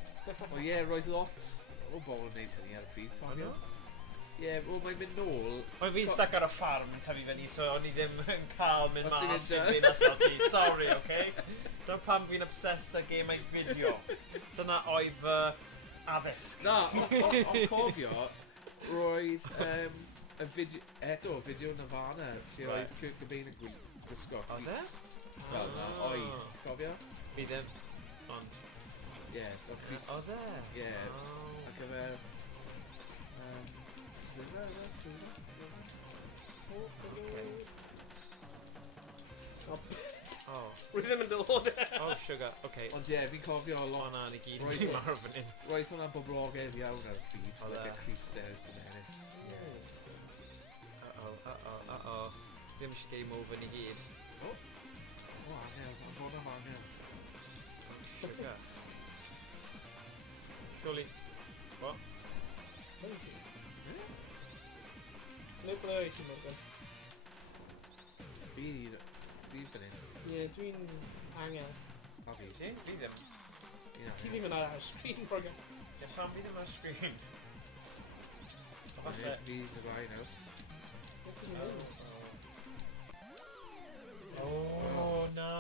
O ie, roedd lot o bobl yn neud hynny ar y pryd. O no? Ie, wel mae'n mynd nôl. Ond fi'n stuck ar y ffarm yn tyfu fyny, so o'n i ddim yn cael mynd Os ti'n mas mynd, i'n ddinas fel ti. Sorry, okay? Dyna pam fi'n obsessed â gemau fideo. Dyna oedd fy addysg. Na, ond cofio, roedd y fideo Nirvana, lle oedd Kurt Cobain yn gwisgo Oedd e? Chris. Fel na, oedd, cofio? Fi ddim, ond... Ie, fel Chris. Oedd e? Ie, Oh. ar gyfer... Sliver, Sliver. Oh. Rwy ddim yn dod. Oh, sugar, okay. Ond ie, fi'n cofio O lot. na, ni gyd Roedd yn o- marw fan hyn. Roedd hwnna'n boblogaidd iawn ar y pryd, Oedd like e? a Chris Dennis the Menace. Uh-oh. Ddim eisiau game over ni gyd. O, angel, am fod am angel. Sugar. Surely... What? Neu ble oes ti'n Morgan? Fi'n fan hyn. Ie, dwi'n angel. A fi. Ti? Fi ddim. Fi'n Ti angel. ddim yn ar y screen, Morgan. Ie, pam fi ddim ar screen? Falle... Fi'n y rai nawr. Beth ti'n mynd? Oh, na.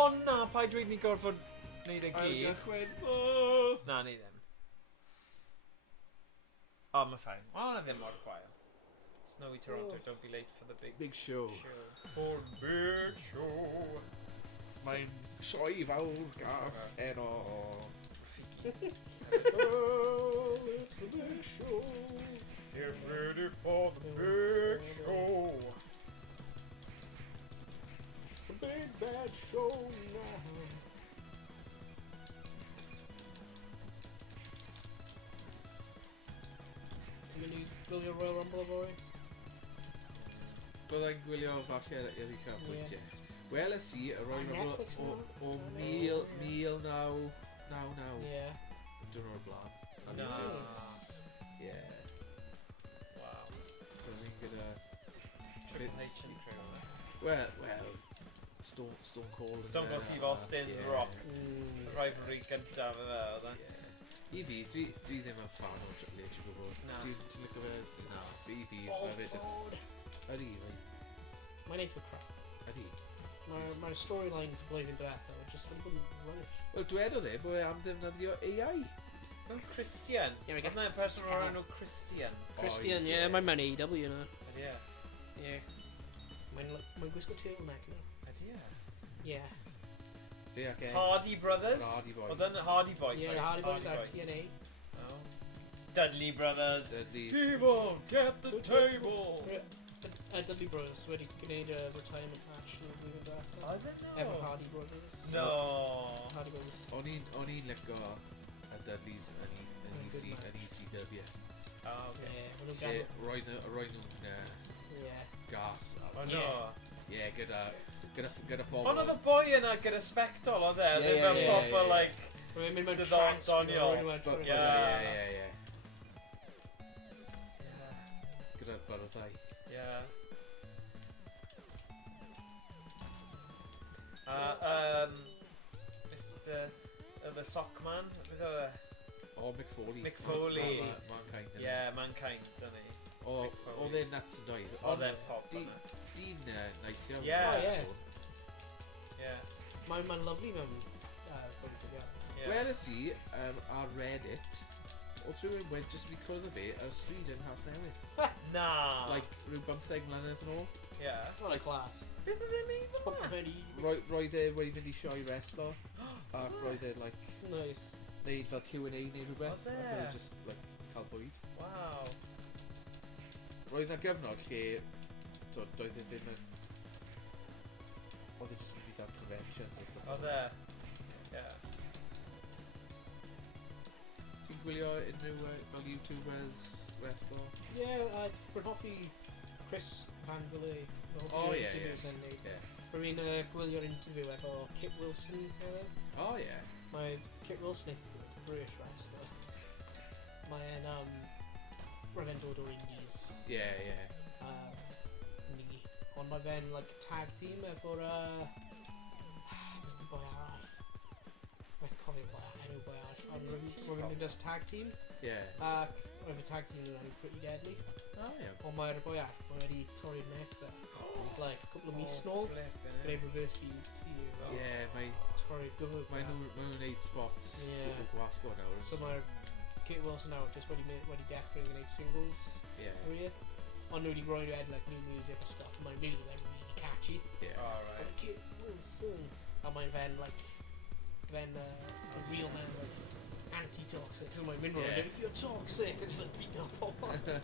O na, pa i dweud ni gorfod wneud y Ail gyd. gychwyn. Na, ni ddim. Oh, mae ffain. O, na ddim mor gwael. Snowy Toronto, don't be late for the Big show. show. For big show. Mae'n sioe fawr gas eno. Oh, it's the big show. Get ready for the big show. The big bad show now. Ti'n mynd i gwylio Royal Rumble efo fi? Byddai'n gwylio falle iddi cael pwyntiau. Weles i y Royal Ar Rumble Netflix o nawr? 1999. Ie. Dwi'n o'r blaen. A Na. ni'n dweud. Ie. Wow. So ni'n gyda... Triple H and crew. Wel, Stone Cold. Stone Cold Steve Austin, The Rock. Mm. Y rivalry gyntaf y fe, oedd e? I fi, dwi ddim yn fan o Triple H o gwbl. Na. Ti'n lygo fe? Na, fi, mae fe just... Ydi, Mae'n eitha crap. ydi. Mae'r storylines blwyddyn diwethaf yn just yn bod yn rubbish. Wel, dwedodd e bod e am ddefnyddio AI. Mae'n Christian. Ie, mae Oedd na'n person o'r enw Christian. Christian, ie. ie, mae'n AEW yna. Ydy e? Ie. Mae'n gwisgo turtleneck yna. Ydy e? Ie. Fe ac e. Hardy Brothers. Hardy Boys. Oedd yn Hardy Boys, Ie, sorry. Hardy Boys ar TNA. Oh. Dudley Brothers. Dudley. People, get the table. Dudley Brothers wedi gwneud y retirement match yn y blwyddyn diwethaf. Oedd e? Efo Hardy Brothers. No. Hardy Brothers. O'n i'n lygo y Dudleys yn ECW. Oh, okay. Ie, ma' nhw'n Lle gadw. roedd nhw'n Ie. gas. Oh no. Ie, gyda pobl. Ond oedd y boi yna gyda spectol, oedd e? Ie, Ddim ie, yn ie, proper, ie. like... Mae'n mynd mewn Doniol. trance. Doniol. Ie. Gyda'r barothau. Yeah. Mr. The Sock Man, beth oedd e? O, Mick Foley. Mick Foley. Mankind. Yeah, Mankind, dyna ni. Oedd e'n nuts yn doedd. Oedd e'n pop di- yna. Di'n nice iawn. Ie. O, ie. Yeah. Mae'n lyflu mewn bwyd iawn. Yeah. Weles i ar Reddit, oedd rhywun wedi jyst wedi cwrdd o fe ar y stryd yng Nghas Newydd. Na. Like, rhyw 15 mlynedd yn ôl. Yeah. Wel, ei glas. Beth oedd e'n neud Spot fel yn yna? hynny. Roedd e wedi fynd i sioe wrestler, ac roedd e, like, Nice. neud fel Q&A neu rhywbeth. Oedd e? Ac oedd e just, like, cael bwyd. Wow. Roedd na gyfnod lle, doedd e ddim yn... Oedd e just yn byd ar conventions a stuff. Oedd e. Yeah. Ti'n gwylio unrhyw fel YouTubers, wrestler? Ie, rwy'n hoffi Chris Van Villey. O, ie, ie. Interviews yn neud. Ie. Rwy'n gwylio'r interview efo Kit Wilson hefyd. O, ie. Mae Kit Wilson eitha good, British wrestler. Mae'n rwy'n dod o'r Indies. Ie. Ni. Ond mae fe'n like tag team efo'r beth y boi arall. Mae'n cofio boi arall, enw boi arall. Ond rwy'n nhw'n just tag team. Ie. Ac rwy'n tag team nhw'n enw Pretty Deadly. Ie. Ond mae'r boi arall, mae wedi torri'r neck fe. Like, a couple of mis nôl. Gwneud reverse DDT. Ie, mae... Torri'r gyfwyd. Mae nhw'n gwneud spots o gwasgo nawr. So mae'r Kit Wilson nawr just wedi dechrau gwneud singles career. Ond nhw wedi rhoi nhw like new music a stuff. Mae'r music yn really catchy. Alright. Ond Kit Wilson. A mae'n fe'n like... Fe'n a real man like anti-toxic. So mae'n mynd rhoi you're toxic. And just like beating up all that.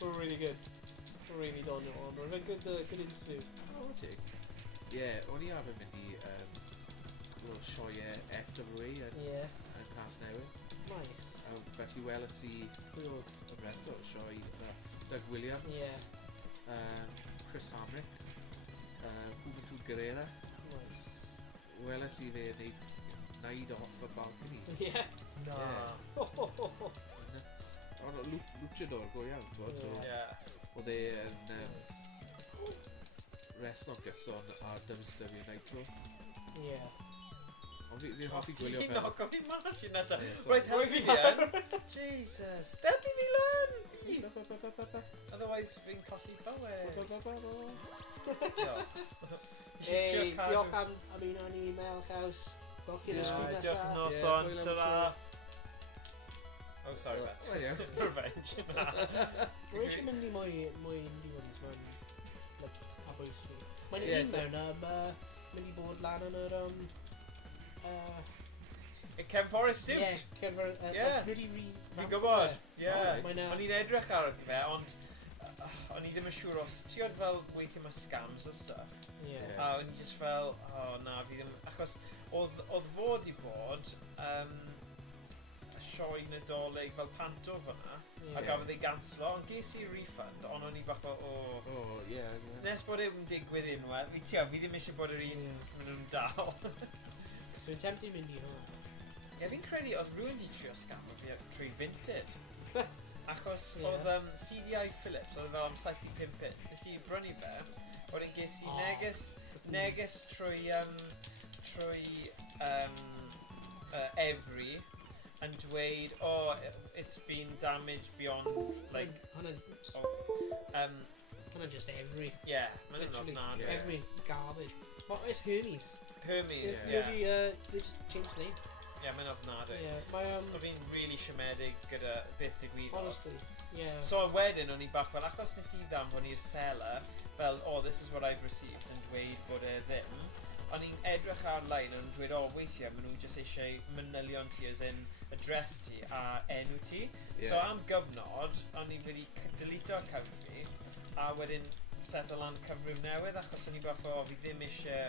We're really good. We're really done it on. We're a good interview. O, tig. Ie, o'n i arfer mynd i gweld sioe FWA yn Cas Newydd. Nice. A felly weles i pwy oedd y rest o'r sioe Doug Williams, Chris Hamrick, Juventud Guerrera. Nice. Weles i fe wneud off y balcony. Na. Nuts. Ond luchador go iawn, twod. Oedd e yn wrestling gyson ar WCW Nitro. Ond fi'n hoffi gwylio fel... Ti'n knock off i mas i'n nata. Right, help fi lan. Jesus. Help fi lan. Otherwise fi'n colli bywyd. Hey, diolch am ymuno ni Melcaws. Gwelch i'r ysgrif nesaf. Diolch yn noson. Ta-ra. Oh, sorry, that's revenge. Rwy eisiau mynd i mwy indie ones mewn abwyslu. Mae'n un mewn mynd i bod lan yn yr Ken Forrest Stewart? Ie, Ken Forrest. Nhw di Fi'n gwybod, ie. O'n i'n edrych ar fe, ond o'n i ddim yn siŵr os... Ti'n fel weithio mae scams o stuff. A o'n i just fel, na, fi ddim... Achos oedd fod i bod sioe nadolig fel panto fyna, a gafodd ei ganslo, ond ges i refund, ond o'n i bach o... Nes bod e'n digwydd unwaith, fi ddim eisiau bod yr un maen nhw'n dal. So yn tempting mynd i hwnna? Ie, fi'n credu oedd rhywun di trio scam o fi trwy Vinted. Achos oedd CDI Phillips, oedd fel am 75 pin. Nes i brynu fe, wedyn ges i neges trwy Every yn dweud, it's been damaged beyond, like... Hwna'n just Every. Yeah, mae'n not nad. Every garbage. Well, it's Hermes. Hermes, They just changed the name. Yeah, mae'n ofnadwy. Mae fi'n really siomedig gyda beth digwyddodd. Honestly, So wedyn o'n i bach fel, achos nes i ddanfon i'r seller, fel, this is what I've received, yn dweud bod e ddim. O'n i'n edrych ar-lein yn dweud, weithiau, maen nhw jyst eisiau manylion ti as in address ti a enw ti. So am gyfnod, o'n i wedi delete account fi, a wedyn settle lan cyfryw newydd, achos o'n i bach o, fi ddim eisiau,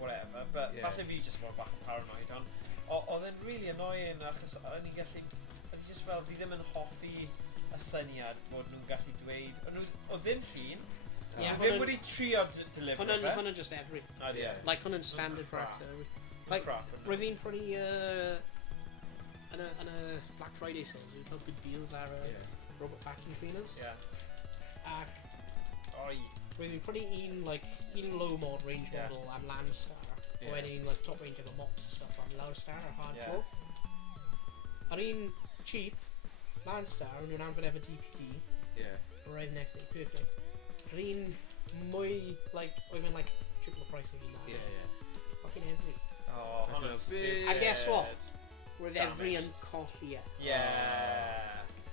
whatever, but falle fi jyst mor bach yn paranoid, ond oedd e'n really annoying, achos o'n i gallu, o'n i just fel, fi ddim yn hoffi y syniad bod nhw'n gallu dweud, o ddim llun, ddim wedi trio deliver fe. Hwna'n just Every. Like, hwna'n standard for Every. Like, rwy fi'n prynu yn y Black Friday sale, dwi'n cael good deals ar robot vacuum cleaners. Ac rwy fi'n prynu un low mod range model am Landstar. Wedyn un top range efo mops stuff am Lowstar ar Hardfall. Ar un cheap, Landstar, nhw'n anfod efo DPD. Arrive next day, perfect. Ar un mwy, oedd yn triple the price of un. Fucking Every. Honestly. I guess what? Roedd Every yn colli e.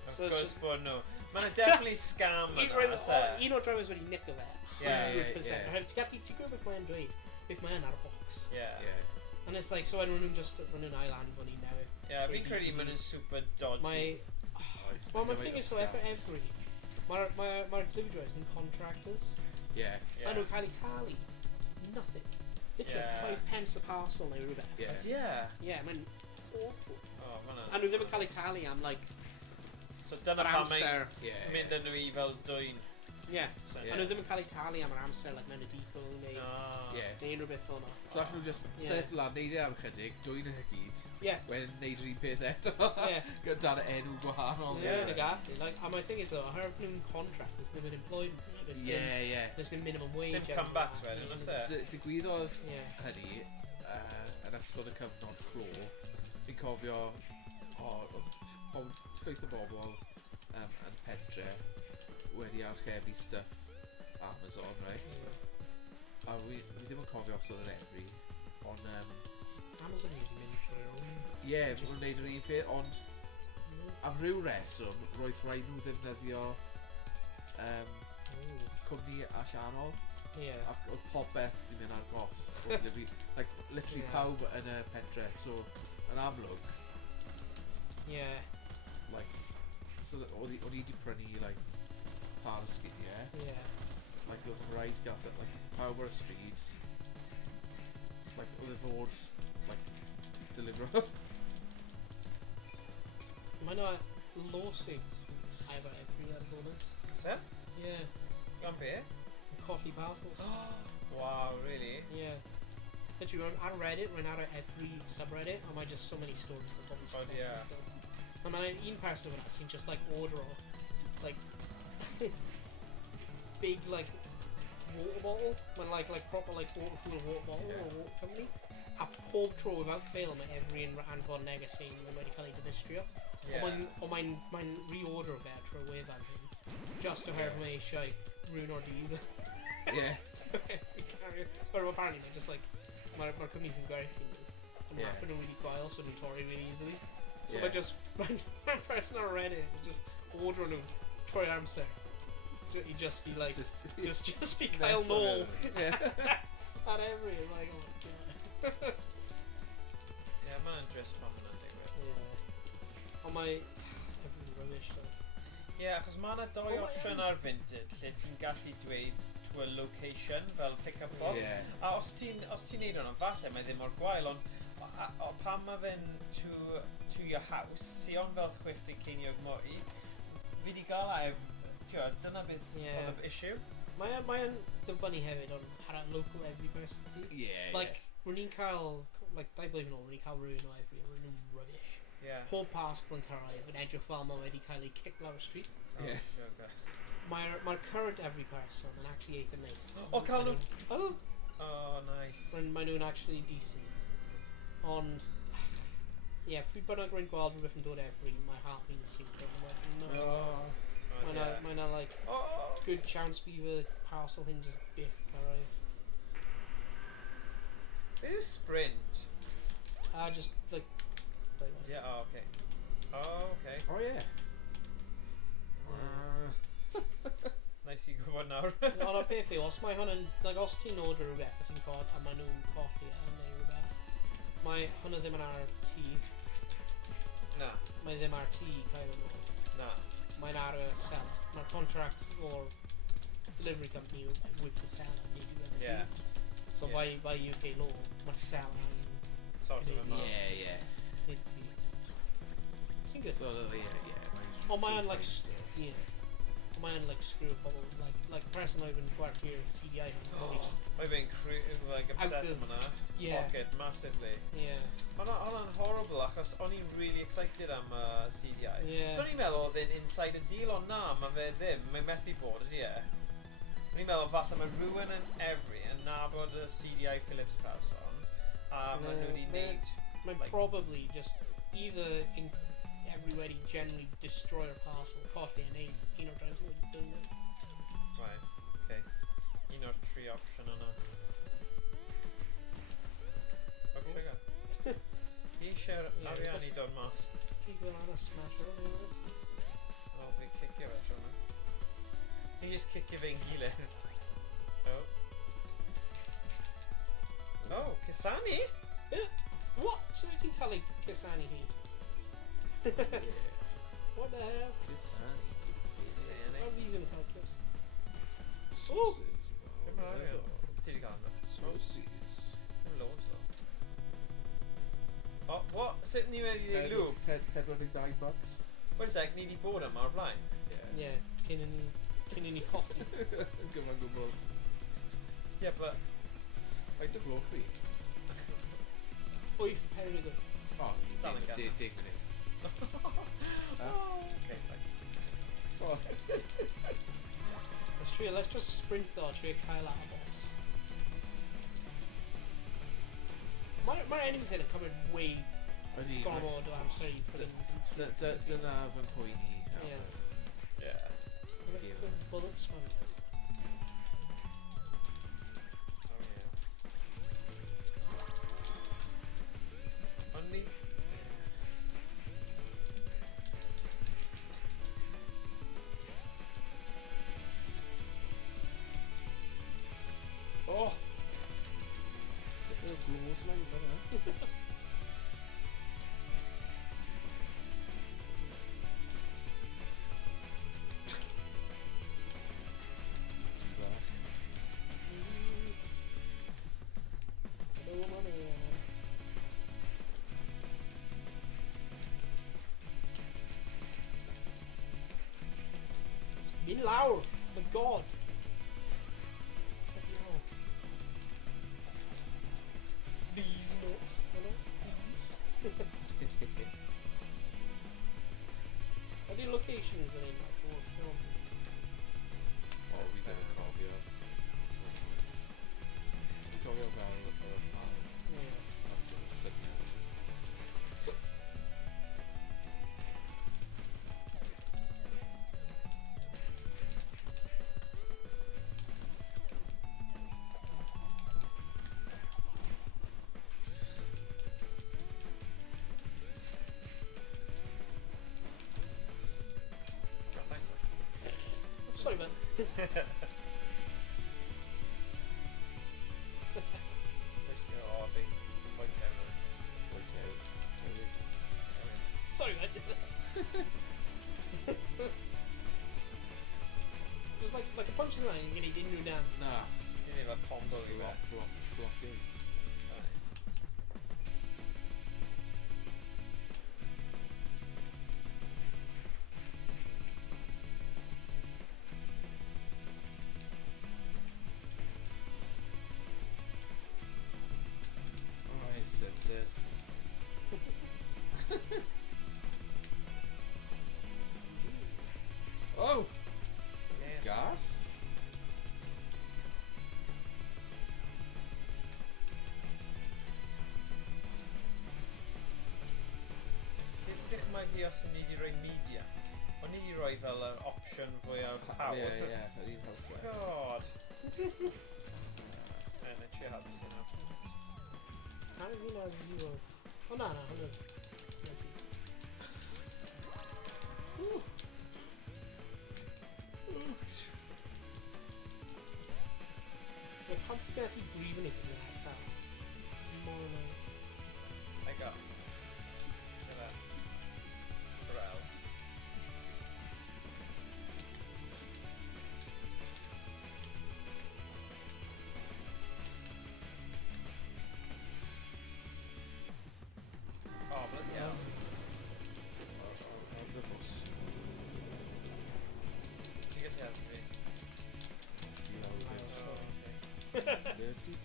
Of course bod nhw. Mae'n definitely scam yna. Un o'r drivers wedi nico fe. 100%. Ti'n gwybod beth mae'n dweud? Beth mae'n ar y box. And it's like, so nhw'n just nhw'n ail-an fod ni'n newydd. Fi'n credu mae'n super dodgy. Well, my thing is, so Every, mae'r delivery drivers yn contractors. A nhw'n cael ei talu. Nothing. Literally 5 pence a parcel neu rhywbeth. Mae'n awful. A nhw ddim yn cael ei talu am, So dyna yr pam amser. mynd â nhw i fel dwy'n. Ie. A nhw ddim yn cael eu talu am yr amser, like mewn y depot neu rhywbeth fel yna. So allan nhw just set lan, neud e am chydig, dwy'n y gyd. Wedyn neud yr un peth eto. Gyda'r enw gwahanol. Yn y gallu. And my thing is though, oherwydd nhw'n contract, there's no employment. There's no minimum wage. There's no comebacks wedyn, oes e? Digwyddodd hynny yn ystod y cyfnod clo. Fi'n cofio llwyth o bobl yn pentre wedi archebu stuff Amazon, right? A fi ddim yn cofio os oedd yn Efri, ond... Amazon wedi mynd trwy'r own. Ie, nhw'n gwneud yr un peth, ond am ryw reswm, roedd rhaid nhw ddefnyddio cwmni allanol. Ac oedd popeth di mynd ar goll. Like, literally pawb yn y pentre, so yn amlwg. Like, so o'n i wedi prynu, like, par o sgidiau. Like, oedd yn rhaid gael, like, pawb ar y stryd. Like, oedd e fod, like, delifro. Mae yna lawsuit efo Efri ar y moment. Se? Ie. Gan be? Colli parcels. Wow, really? Yeah. Literally, ar Reddit, rwy'n ar Efri subreddit, and mae just so many stories of God, yeah. And mae un person yna sy'n just like order o, like, big like water bottle, mae'n like proper like water bottle or water company. A pob tro without fail mae Efri yn anfon negeseuon yn wedi cael ei dynistrio. Ond mae'n reorder o fe trwy wefan hyn. Just oherwydd mae eisiau rhywun o'r dydd. But apparently they're just like, mae'r cwmni sy'n gwerthu nhw. And mae'n nhw'n really gwael, so nhw'n torri really easily. So mae'n person ar Reddit just order nhw trwy'r amser. I just i cael nôl. Ar Efri, I'm like, oh my god. Mae'n dress ma hwnna'n digwydd. Ond mae Efri'n rubbish though. Achos mae yna doi opsiwn ar Vinted lle ti'n gallu dweud to a location fel pick-up box. A os ti'n neud hwnna, falle mae ddim o'r gwael, ond pan mae fe'n to your house, Sion fel 60 ceiniog mwy, fi wedi gael dyna beth oedd y issue. Mae'n dibynnu hefyd ar y local Efri person ti. Like, rwy'n ni'n cael, like, 2 blwyddyn ôl, rwy'n ni'n cael rhywun o Efri, rwy'n nhw'n rubbish. Pob parcel yn cyrraedd yn edrych fel mae wedi cael ei kick lawr y street. Mae'r current Efri person yn actually eitha nice. Cael nhw... Oh, nice. Mae nhw'n actually decent. Ond... pryd bynnag rwy'n gweld rhywbeth yn dod Efri, mae'r heart fi'n sync. Mae yna, like, good chance bydd y parcel hyn just biff cyrraedd. Be yw Sprint? Just, like... okay. Okay. Oh, yeah. Nice i gwybod nawr. Ond o'r peth yw, os mae hwn yn... Like, os ti'n order rhywbeth a ti'n cod a maen nhw'n colli neu rhywbeth, mae hwnna ddim yn ar tŷ. Na. Mae ddim ar tŷ cael yn ôl. Na. Mae'n ar y seller. Mae'r contract o'r delivery company with the seller nid yw yn y tŷ. So by UK law, mae'r seller yn... Sort of a nid tŷ. Sy'n good. Sort of, Ond mae'n like... Mae'n like screw pobl, like the person I've been gwerthu'r CDI hwn, Mae fe'n like upset am hwnna. Pocket massively. Hwnna'n horrible achos o'n i'n really excited am CDI. So o'n i'n meddwl oedd e'n inside a deal ond na, mae fe ddim, mae'n methu bod, ydy e? O'n i'n meddwl falle mae rhywun yn Efri yn nabod y CDI Phillips person a mae nhw wedi neud... Mae'n probably just either in Efri wedi generally destroy a parcel, colli a neud un o'r drefs wedi dyn nhw. Right, okay. Un o'r 3 opsiwn yna. Fog sugar. I eisiau'r arian i dod mas. Ti gwybod anna smash o neu rhywbeth? O, fi cicio fe tro yma. Ti'n just cicio fe'n gilydd. Oh, Kisani? What? So ti'n cael ei Kisani hi? What the hell? Kisani. How are you going to help us? Sauces. Ti di cael yna? Sauces. Ddim loads o. Oh, what? Sut ni wedi ei lwb? $42. Wait a sec, ni di bod yma o'r blaen? Yeah, cyn yn ni... Cyn i ni cochi. Gyma'n gwbl. Yeah, but... Faint o gloch fi? 8 peryg. Oh, 10 munud. Okay, fine. Sorry. Let's just sprint or try cael at a boss. Mae'r enemies yn coming way gormod o amser i ffrind. Dyna fy poeni. Yeah. Bullets, man. Oh, yeah. Only? Oh! It's a little glows like that. Bin lawr! Oh my god! These notes. Hello? How do locations in like all film? Oh, we never cofio. We cofio fel y pan. Yeah. That's a syniad. Oh, thanks, mate. Sorry, man. Oh, big white tower. Sorry, man. Just like a punching line, you get it in down. Nah. Didn't even have combo you got. Blocking. Alright, sits it. Oh! Yes. Gas? Beth ydych mae hi os ni wedi rhoi media? O'n i wedi rhoi fel yr option fwy o'r power. Yeah, yr un house there. God. And then trio hapus yna. How did you know 0? Oh, no, 100. Ooh. I can't think if you breathing it in that sound. More I got. Look at that. Corral. Oh, bloody hell. The boss. You get to have me. Dirty.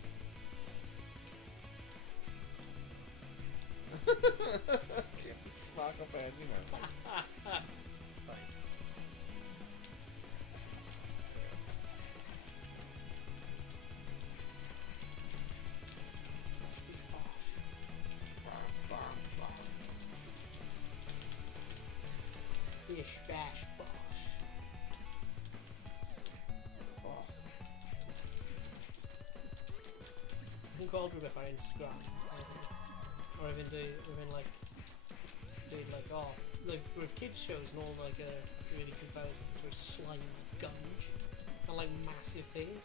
Smack up every man. Fine. Bish bash bosh. Oh. I think all rhywbeth ar Instagram. Or even like with kids shows and all like early 2000s where slime like gunge and like massive things.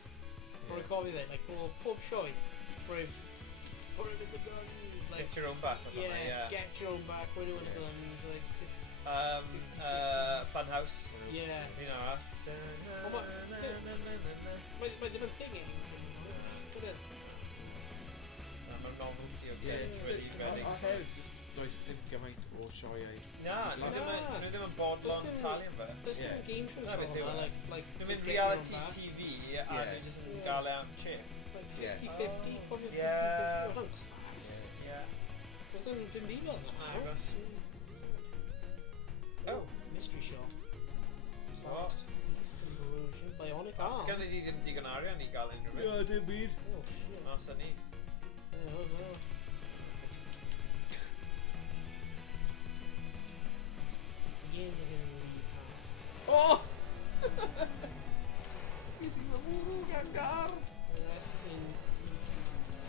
Or I call it like pub show where put it in the gun like Get your own back. get your own back, put it in the gun like Funhouse. yeah. You know that. Mae ddim yn thingy. I'm a novelty of Yeah, games it's really our ready. hair is just does dim gymaint o sioeau. Na, nhw ddim yn bodlon talu am fe. Does dim game shows Na, beth yw e? like Nhw'n mynd reality TV a nhw'n just yn gael e am chip. Like 50-50, cofio 50-50, Yeah. oedd o'n class. Yeah. Does dim byd fel yna. Agos. Oh. Mystery Shop. Oh. Feast and Corrosion. Bionic Arm. Os gan i ddim digon arian i gael unrhyw beth. Ie, dim byd. Oh shit. Os a ni. Oh no. Again, we're going to really Oh! Is he fy mwrw gan gar? rest in peace.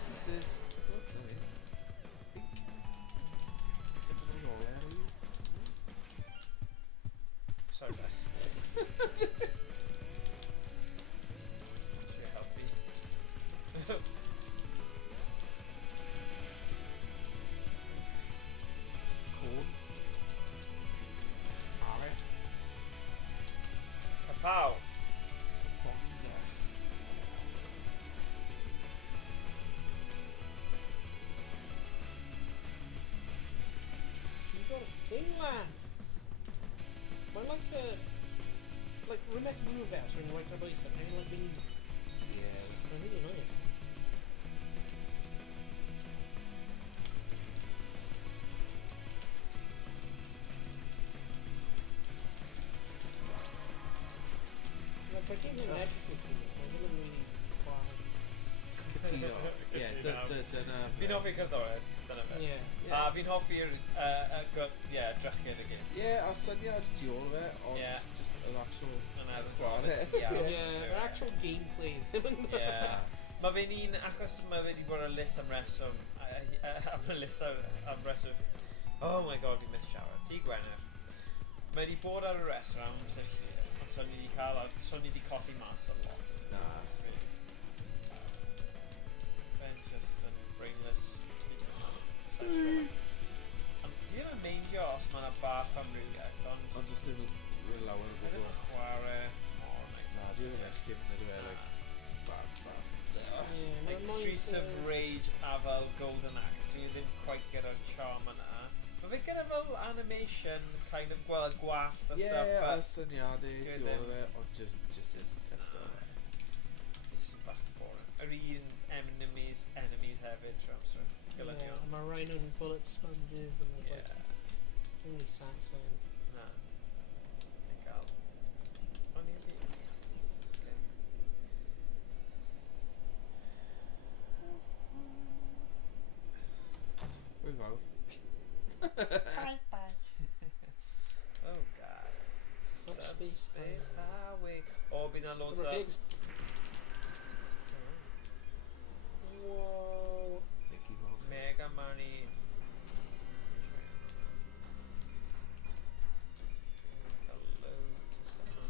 Pieces. What the hell? Think. Something on your area. Sorry, guys. Should help me. Corn. Alright. Kapow! Bonza. You got a thing, man. Mae'n like rhywbeth rhywbeth sy'n rhaid ar bwysau. Mae'n like mynd... Yeah. Mae'n really annoying. Like, by getting an electrical tool, mae'n ddim yn really chwarae. Cytuno. Ie, dyna... Fi'n hoffi cyfdored, dyna fe. Yeah. A fi'n hoffi'r drychgyd y gym. Ie, a syniad ti ôl fe, ond Ie. just yr actual... Yn erbyn Chwarae. Thomas, iawn. Yeah, yr actual gameplay ddim yn... Yeah. Mae fe'n un, achos mae fe wedi bod ar list am reswm, am y list am reswm, oh my god, fi'n mynd siarad, Di Gwener. Mae wedi bod ar y reswm am amser hir, ond so ni wedi cael, so ni wedi colli mas a lot. Na. Really. Fe'n just yn brainless. Ond fi'n ameindio os mae yna bach amrywiaeth, ond... Ond just dim rwy'n lawer o Dwi'n gwbl. yn chwarae mor neis. Na, dwi ddim eich dim nid yw e, like... Bad. Like Streets of Rage a fel Golden Axe, dwi ddim quite gyda'r charm yna. Mae fe gyda fel animation, kind of gweld gwallt a stuff, Ie, but... a syniadau ti ôl fe, ond just isn't cystal. It's bach boring. Yr un enemies hefyd, trwy amser. Yeah, and my rhino and bullet sponges and it's like really satisfying. Na. Yn gael. O'n i wedi... Okay. Wy'n fawr. Bye. Oh god. Subspace Highway. O, bydd na loads o... Digs. Whoa. Mickey Mouse. Mega Money. Got loads of stuff on.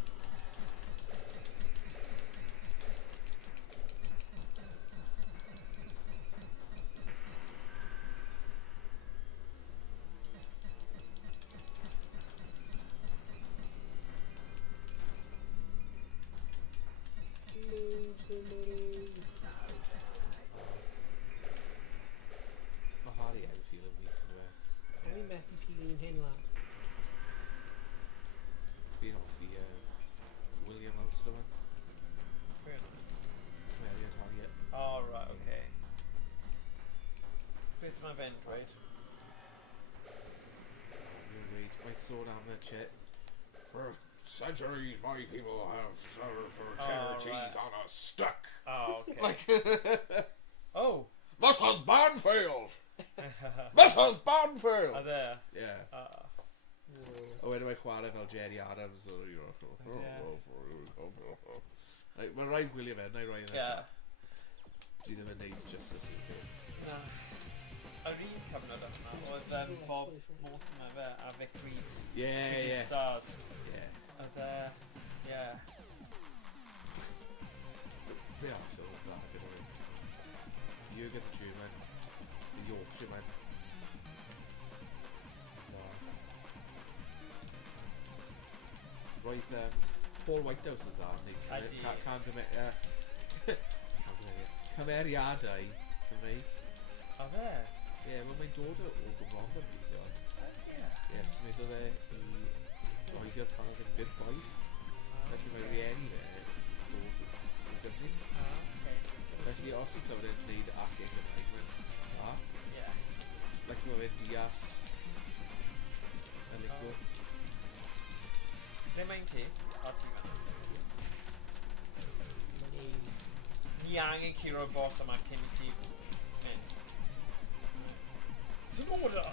Mae Harry hefyd feeling weak yn y fe. O'n i'n methu pilin hyn lan. Fi'n hoffi William Ulsterman. Pwy yna? Cymeriad Harry. Oh, right, okay. Beth mae'n fe'n dweud? Mae'n sôn am y chit. For centuries my people have served for right. on a stick. Oh, okay. Like... Oh! Mrs. Banfield! Mrs. Banfield! A there. Yeah. Ah. A wedyn mae'n chwarae fel Jerry Adams. Like, mae'n rhaid gwylio fe, na i roi yn y Yeah. chat. Dwi ddim yn neud justice i chi. Na. Yr un cyfnod yma oedd Bob Mortimer fe a Vic Reeves. Yeah. Stars. Yeah. Oedd yeah. Be arall oedd that gyda fi? Jürgen the German. The Yorkshireman. Roedd Paul Whitehouse yn dda, neu cymeriadau Cymreig. A fe? Ie, mae'n dod o Gymrond yn byd. Ie, symudodd e i Loegr pan oedd yn byd boed. Felly mae rieni fe dod o Gymru. Felly os yw'n clywed e'n gwneud ac eich Gymraeg, mae'n da. Like mae fe'n deall y lingw. Ble mae'n ti? O ti fan. Ni angen curo'r bos yma cyn I ti mynd. Sy'n gwybod o?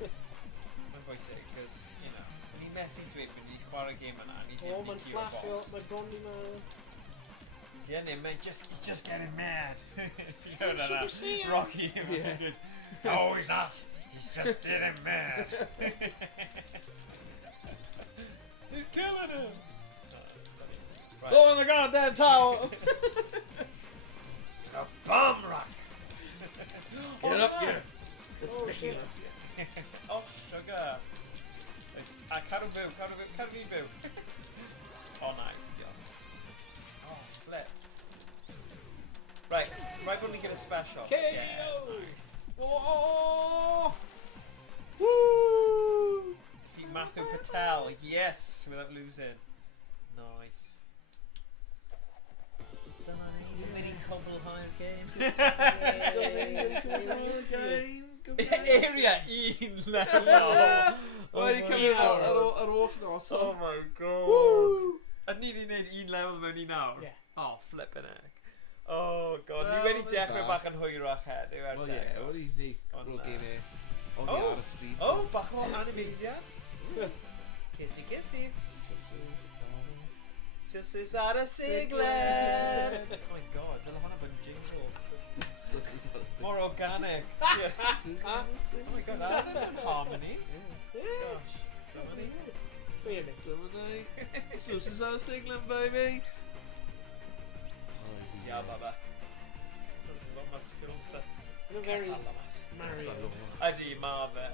Mae'n bwysig, cos, you know, ni methu dweud bod ni'n chwarae gêm yna, ni ddim mae'n ni'n curo'r fflachio, bos. mae'n bron ni'n Yeah, he's just getting mad. Should you see him? Rocky. Yeah. No, he's not. He's just getting mad. He's killing him. Right. Go in the goddamn tower! A bomb rock. Get up here. This Oh, Mickey shit. loves you. Oh, sugar. Cadw byw. Oh, nice, John. Oh, flip. Right when we get a special. KO! Yeah, nice. Oh! Woo! Defeat Matthew Patel, yes, without losing. Nice. Don't I need a mini cobble higher game? Area 1 level. Why are you coming out ar off nos? Oh my god. A ni wedi gwneud 1 level mewn 1 awr? Yeah. Oh, flippin' heck. Oh god, ni Wel, wedi mae'n dechrau da. bach yn hwyrach heddiw. Wel ie, wel he's ni rwy'n gymau oddi Oh. ar y stryd. Oh, bach o animeidiad. Kissy. Susses ar y siglen. Oh my god, dyle hwnna bod yn jingle. Susses ar y stryd. More organic. Yes. Oh my god, that is in harmony. Gosh, dyma ni. Wait a minute. Dyma ni. Susses ar y siglen, baby. Yeah, baba. So it's not much film set. You're very Casalamas. Mario. Ydy, ma fe.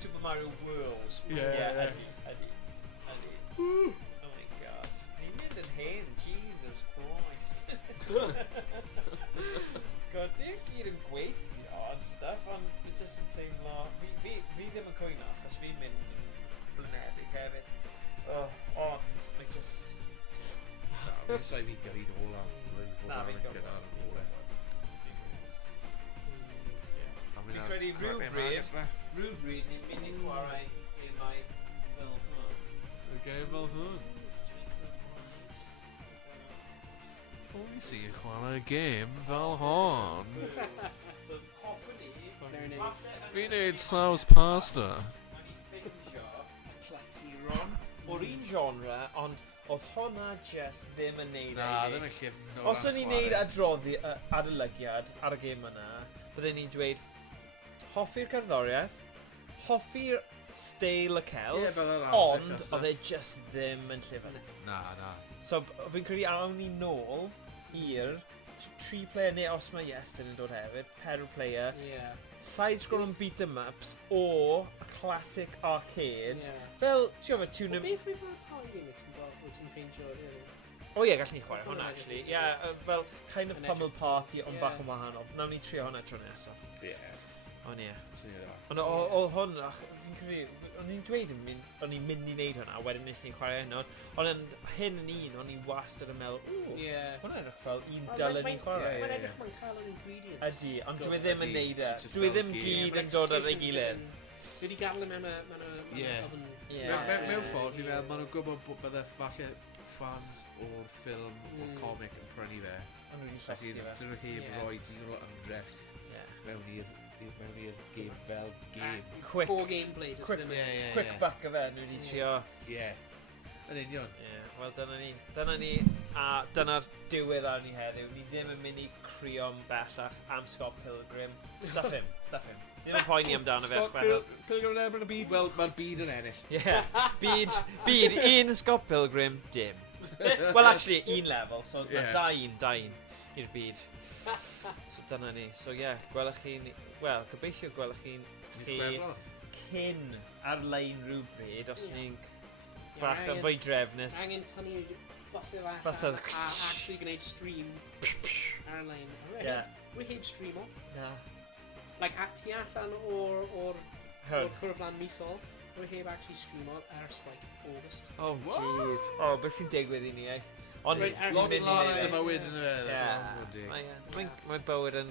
Super Mario Worlds. Yeah. Ydy. Oh my god. Ni'n mynd yn hen, Jesus Christ. God, ni'n gyd yn gweithio and stuff, ond fi just yn teimlo... Fi ddim yn cwyno, achos fi'n mynd yn blynedig hefyd. Ond, fi just... Fi'n just rhaid fi gyrru nôl am. Na, fi'n gwybod. Fi'n credu rhywbryd ni'n mynd i'n chwarae gemau fel hwn. Y game fel hwn. Pwy sy'n chwarae game fel hon? So, hoffwn ni... Fi'n neud saws pasta. Mae'n i ffeindio clasuron o'r un genre, ond oedd hwnna just ddim yn neud Na, ei ddim wneud. yn lle Os o'n i'n neud adolygiad ar y gêm yna, byddwn ni'n dweud hoffi'r cerddoriaeth, hoffi'r steil y celf, ond oedd e just ddim yn lle fan. Na. So, fi'n credu awn ni nôl i'r 3 player neu os mae Iestyn yn dod hefyd, 4 player, Yeah. side-scroll and beat-em-ups o a classic arcade. Yeah. Fel, ti'n gwybod, tune Beth fydd fel party wyt ti'n ffeindio? O ie, gallwn ni chwarae hwnna, actually. Ie, fel kind of Yn pummel edrych- party, ond Ie. bach yn wahanol. Nawn ni trio hwnna tro nesaf. Ie. Ond ie. Swn i'n dda. Ond o hwn, fi'n credu, o'n i'n dweud o'n i'n mynd i wneud hwnna, wedyn nes ni'n chwarae hynny. Ond yn hyn yn un, o'n i'n wastad yn meddwl, Yeah. hwnna edrych fel un dylen ni'n chwarae. Mae'n edrych mae'n cael yr ingredients. Ydy, ond dwi ddim yn Ydy, neud e. just Dwi fel ddim game. gyd yn dod ar ei gilydd. Dwi wedi gadw mewn y Ie. oven. Ie. Mewn ffordd, fi'n meddwl, maen nhw'n gwybod bod bydde falle fans o'r ffilm, o'r comic yn prynu fe. Ond nhw'n Felly, llesgu fe. dyn nhw heb Ie. roi dyn nhw ymdrech Ie. mewn i'r game fel game. Quick, Core gameplay, just quick, ddim Ie, yn... ie, quick ie. back o fe, nhw wedi trio. Ie. Yn union. Ie, wel dyna ni. A dyna'r diwedd ar ni heddiw. Ni ddim yn mynd i crio'n bellach am Scott Pilgrim. Stuff him. Ddim yn poeni amdano fe. Pilgrim yn erbyn y byd? Wel, mae'r byd yn ennill. Ie, byd, un Scott Pilgrim, dim. Well, actually, un level, so Ie. da un i'r byd. So dyna ni. So ie, gwelwch chi'n... Wel, gobeithio gwelwch chi'n cyn ar-lein rhywbryd os ni'n bach yn fwy drefnus. Angen tynnu bosib Bosib. allan a actually gwneud stream ar-lein. Ie. Rwy heb stream o. Na. like at tu allan o'r cwrflan misol, we heb actually streamo ers like August. Oh jeez. Oh, beth sy'n digwydd i ni, eh? Ond Lot yn lan yn y bywyd yn Mae bywyd yn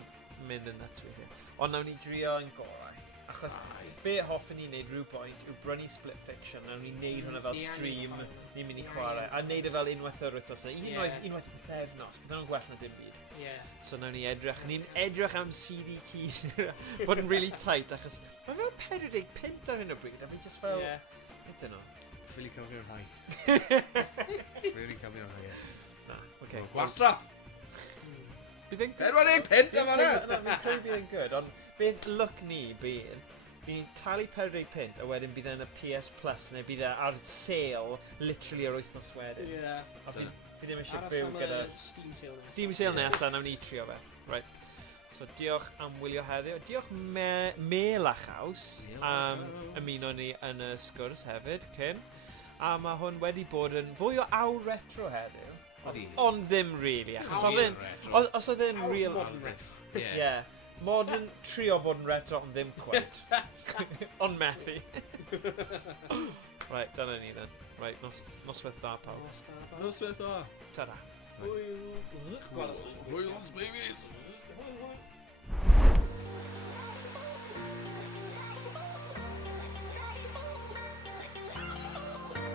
mynd yn nuts weithio. Ond nawn ni drio yn gorau. Achos be hoffwn ni wneud rhyw pwynt yw brynu split fiction. Nawn ni wneud hwnna fel stream ni'n mynd i chwarae. A wneud e fel unwaith yr wythnos. Unwaith bythefnos. Bydd nhw'n gwell na dim byd. So nawn ni edrych. Ni'n edrych am CD keys. Bod yn really tight achos mae fel 45 ar hyn o bryd. A fi just fel... I don't know. Ffili cofio'r rhai. Ffili cofio'r rhai. Na, okay. Gwastraff! Bydd yn... 45 am hwnna! Fi'n credu bydd yn good, ond beth look ni bydd, ni'n talu 45 a wedyn bydd yn y PS Plus neu bydd e ar sale literally yr wythnos wedyn. A fi ddim eisiau byw gyda... Steam sale nesa. Steam sale nesa, nawn ni trio fe. Right. So diolch am wylio heddiw. Diolch Mel a Chaws am ymuno ni yn y sgwrs hefyd, cyn. A mae hwn wedi bod yn fwy o awr retro heddiw. Ond ddim really. Os oedd e'n real... Yeah. Modern trio bod yn retro ond ddim quite. Ond methu. Right, dyna ni then. Right, noswaith dda pawb. Noswaith dda. Ta-ra. Hwyl. Hwyl, babies.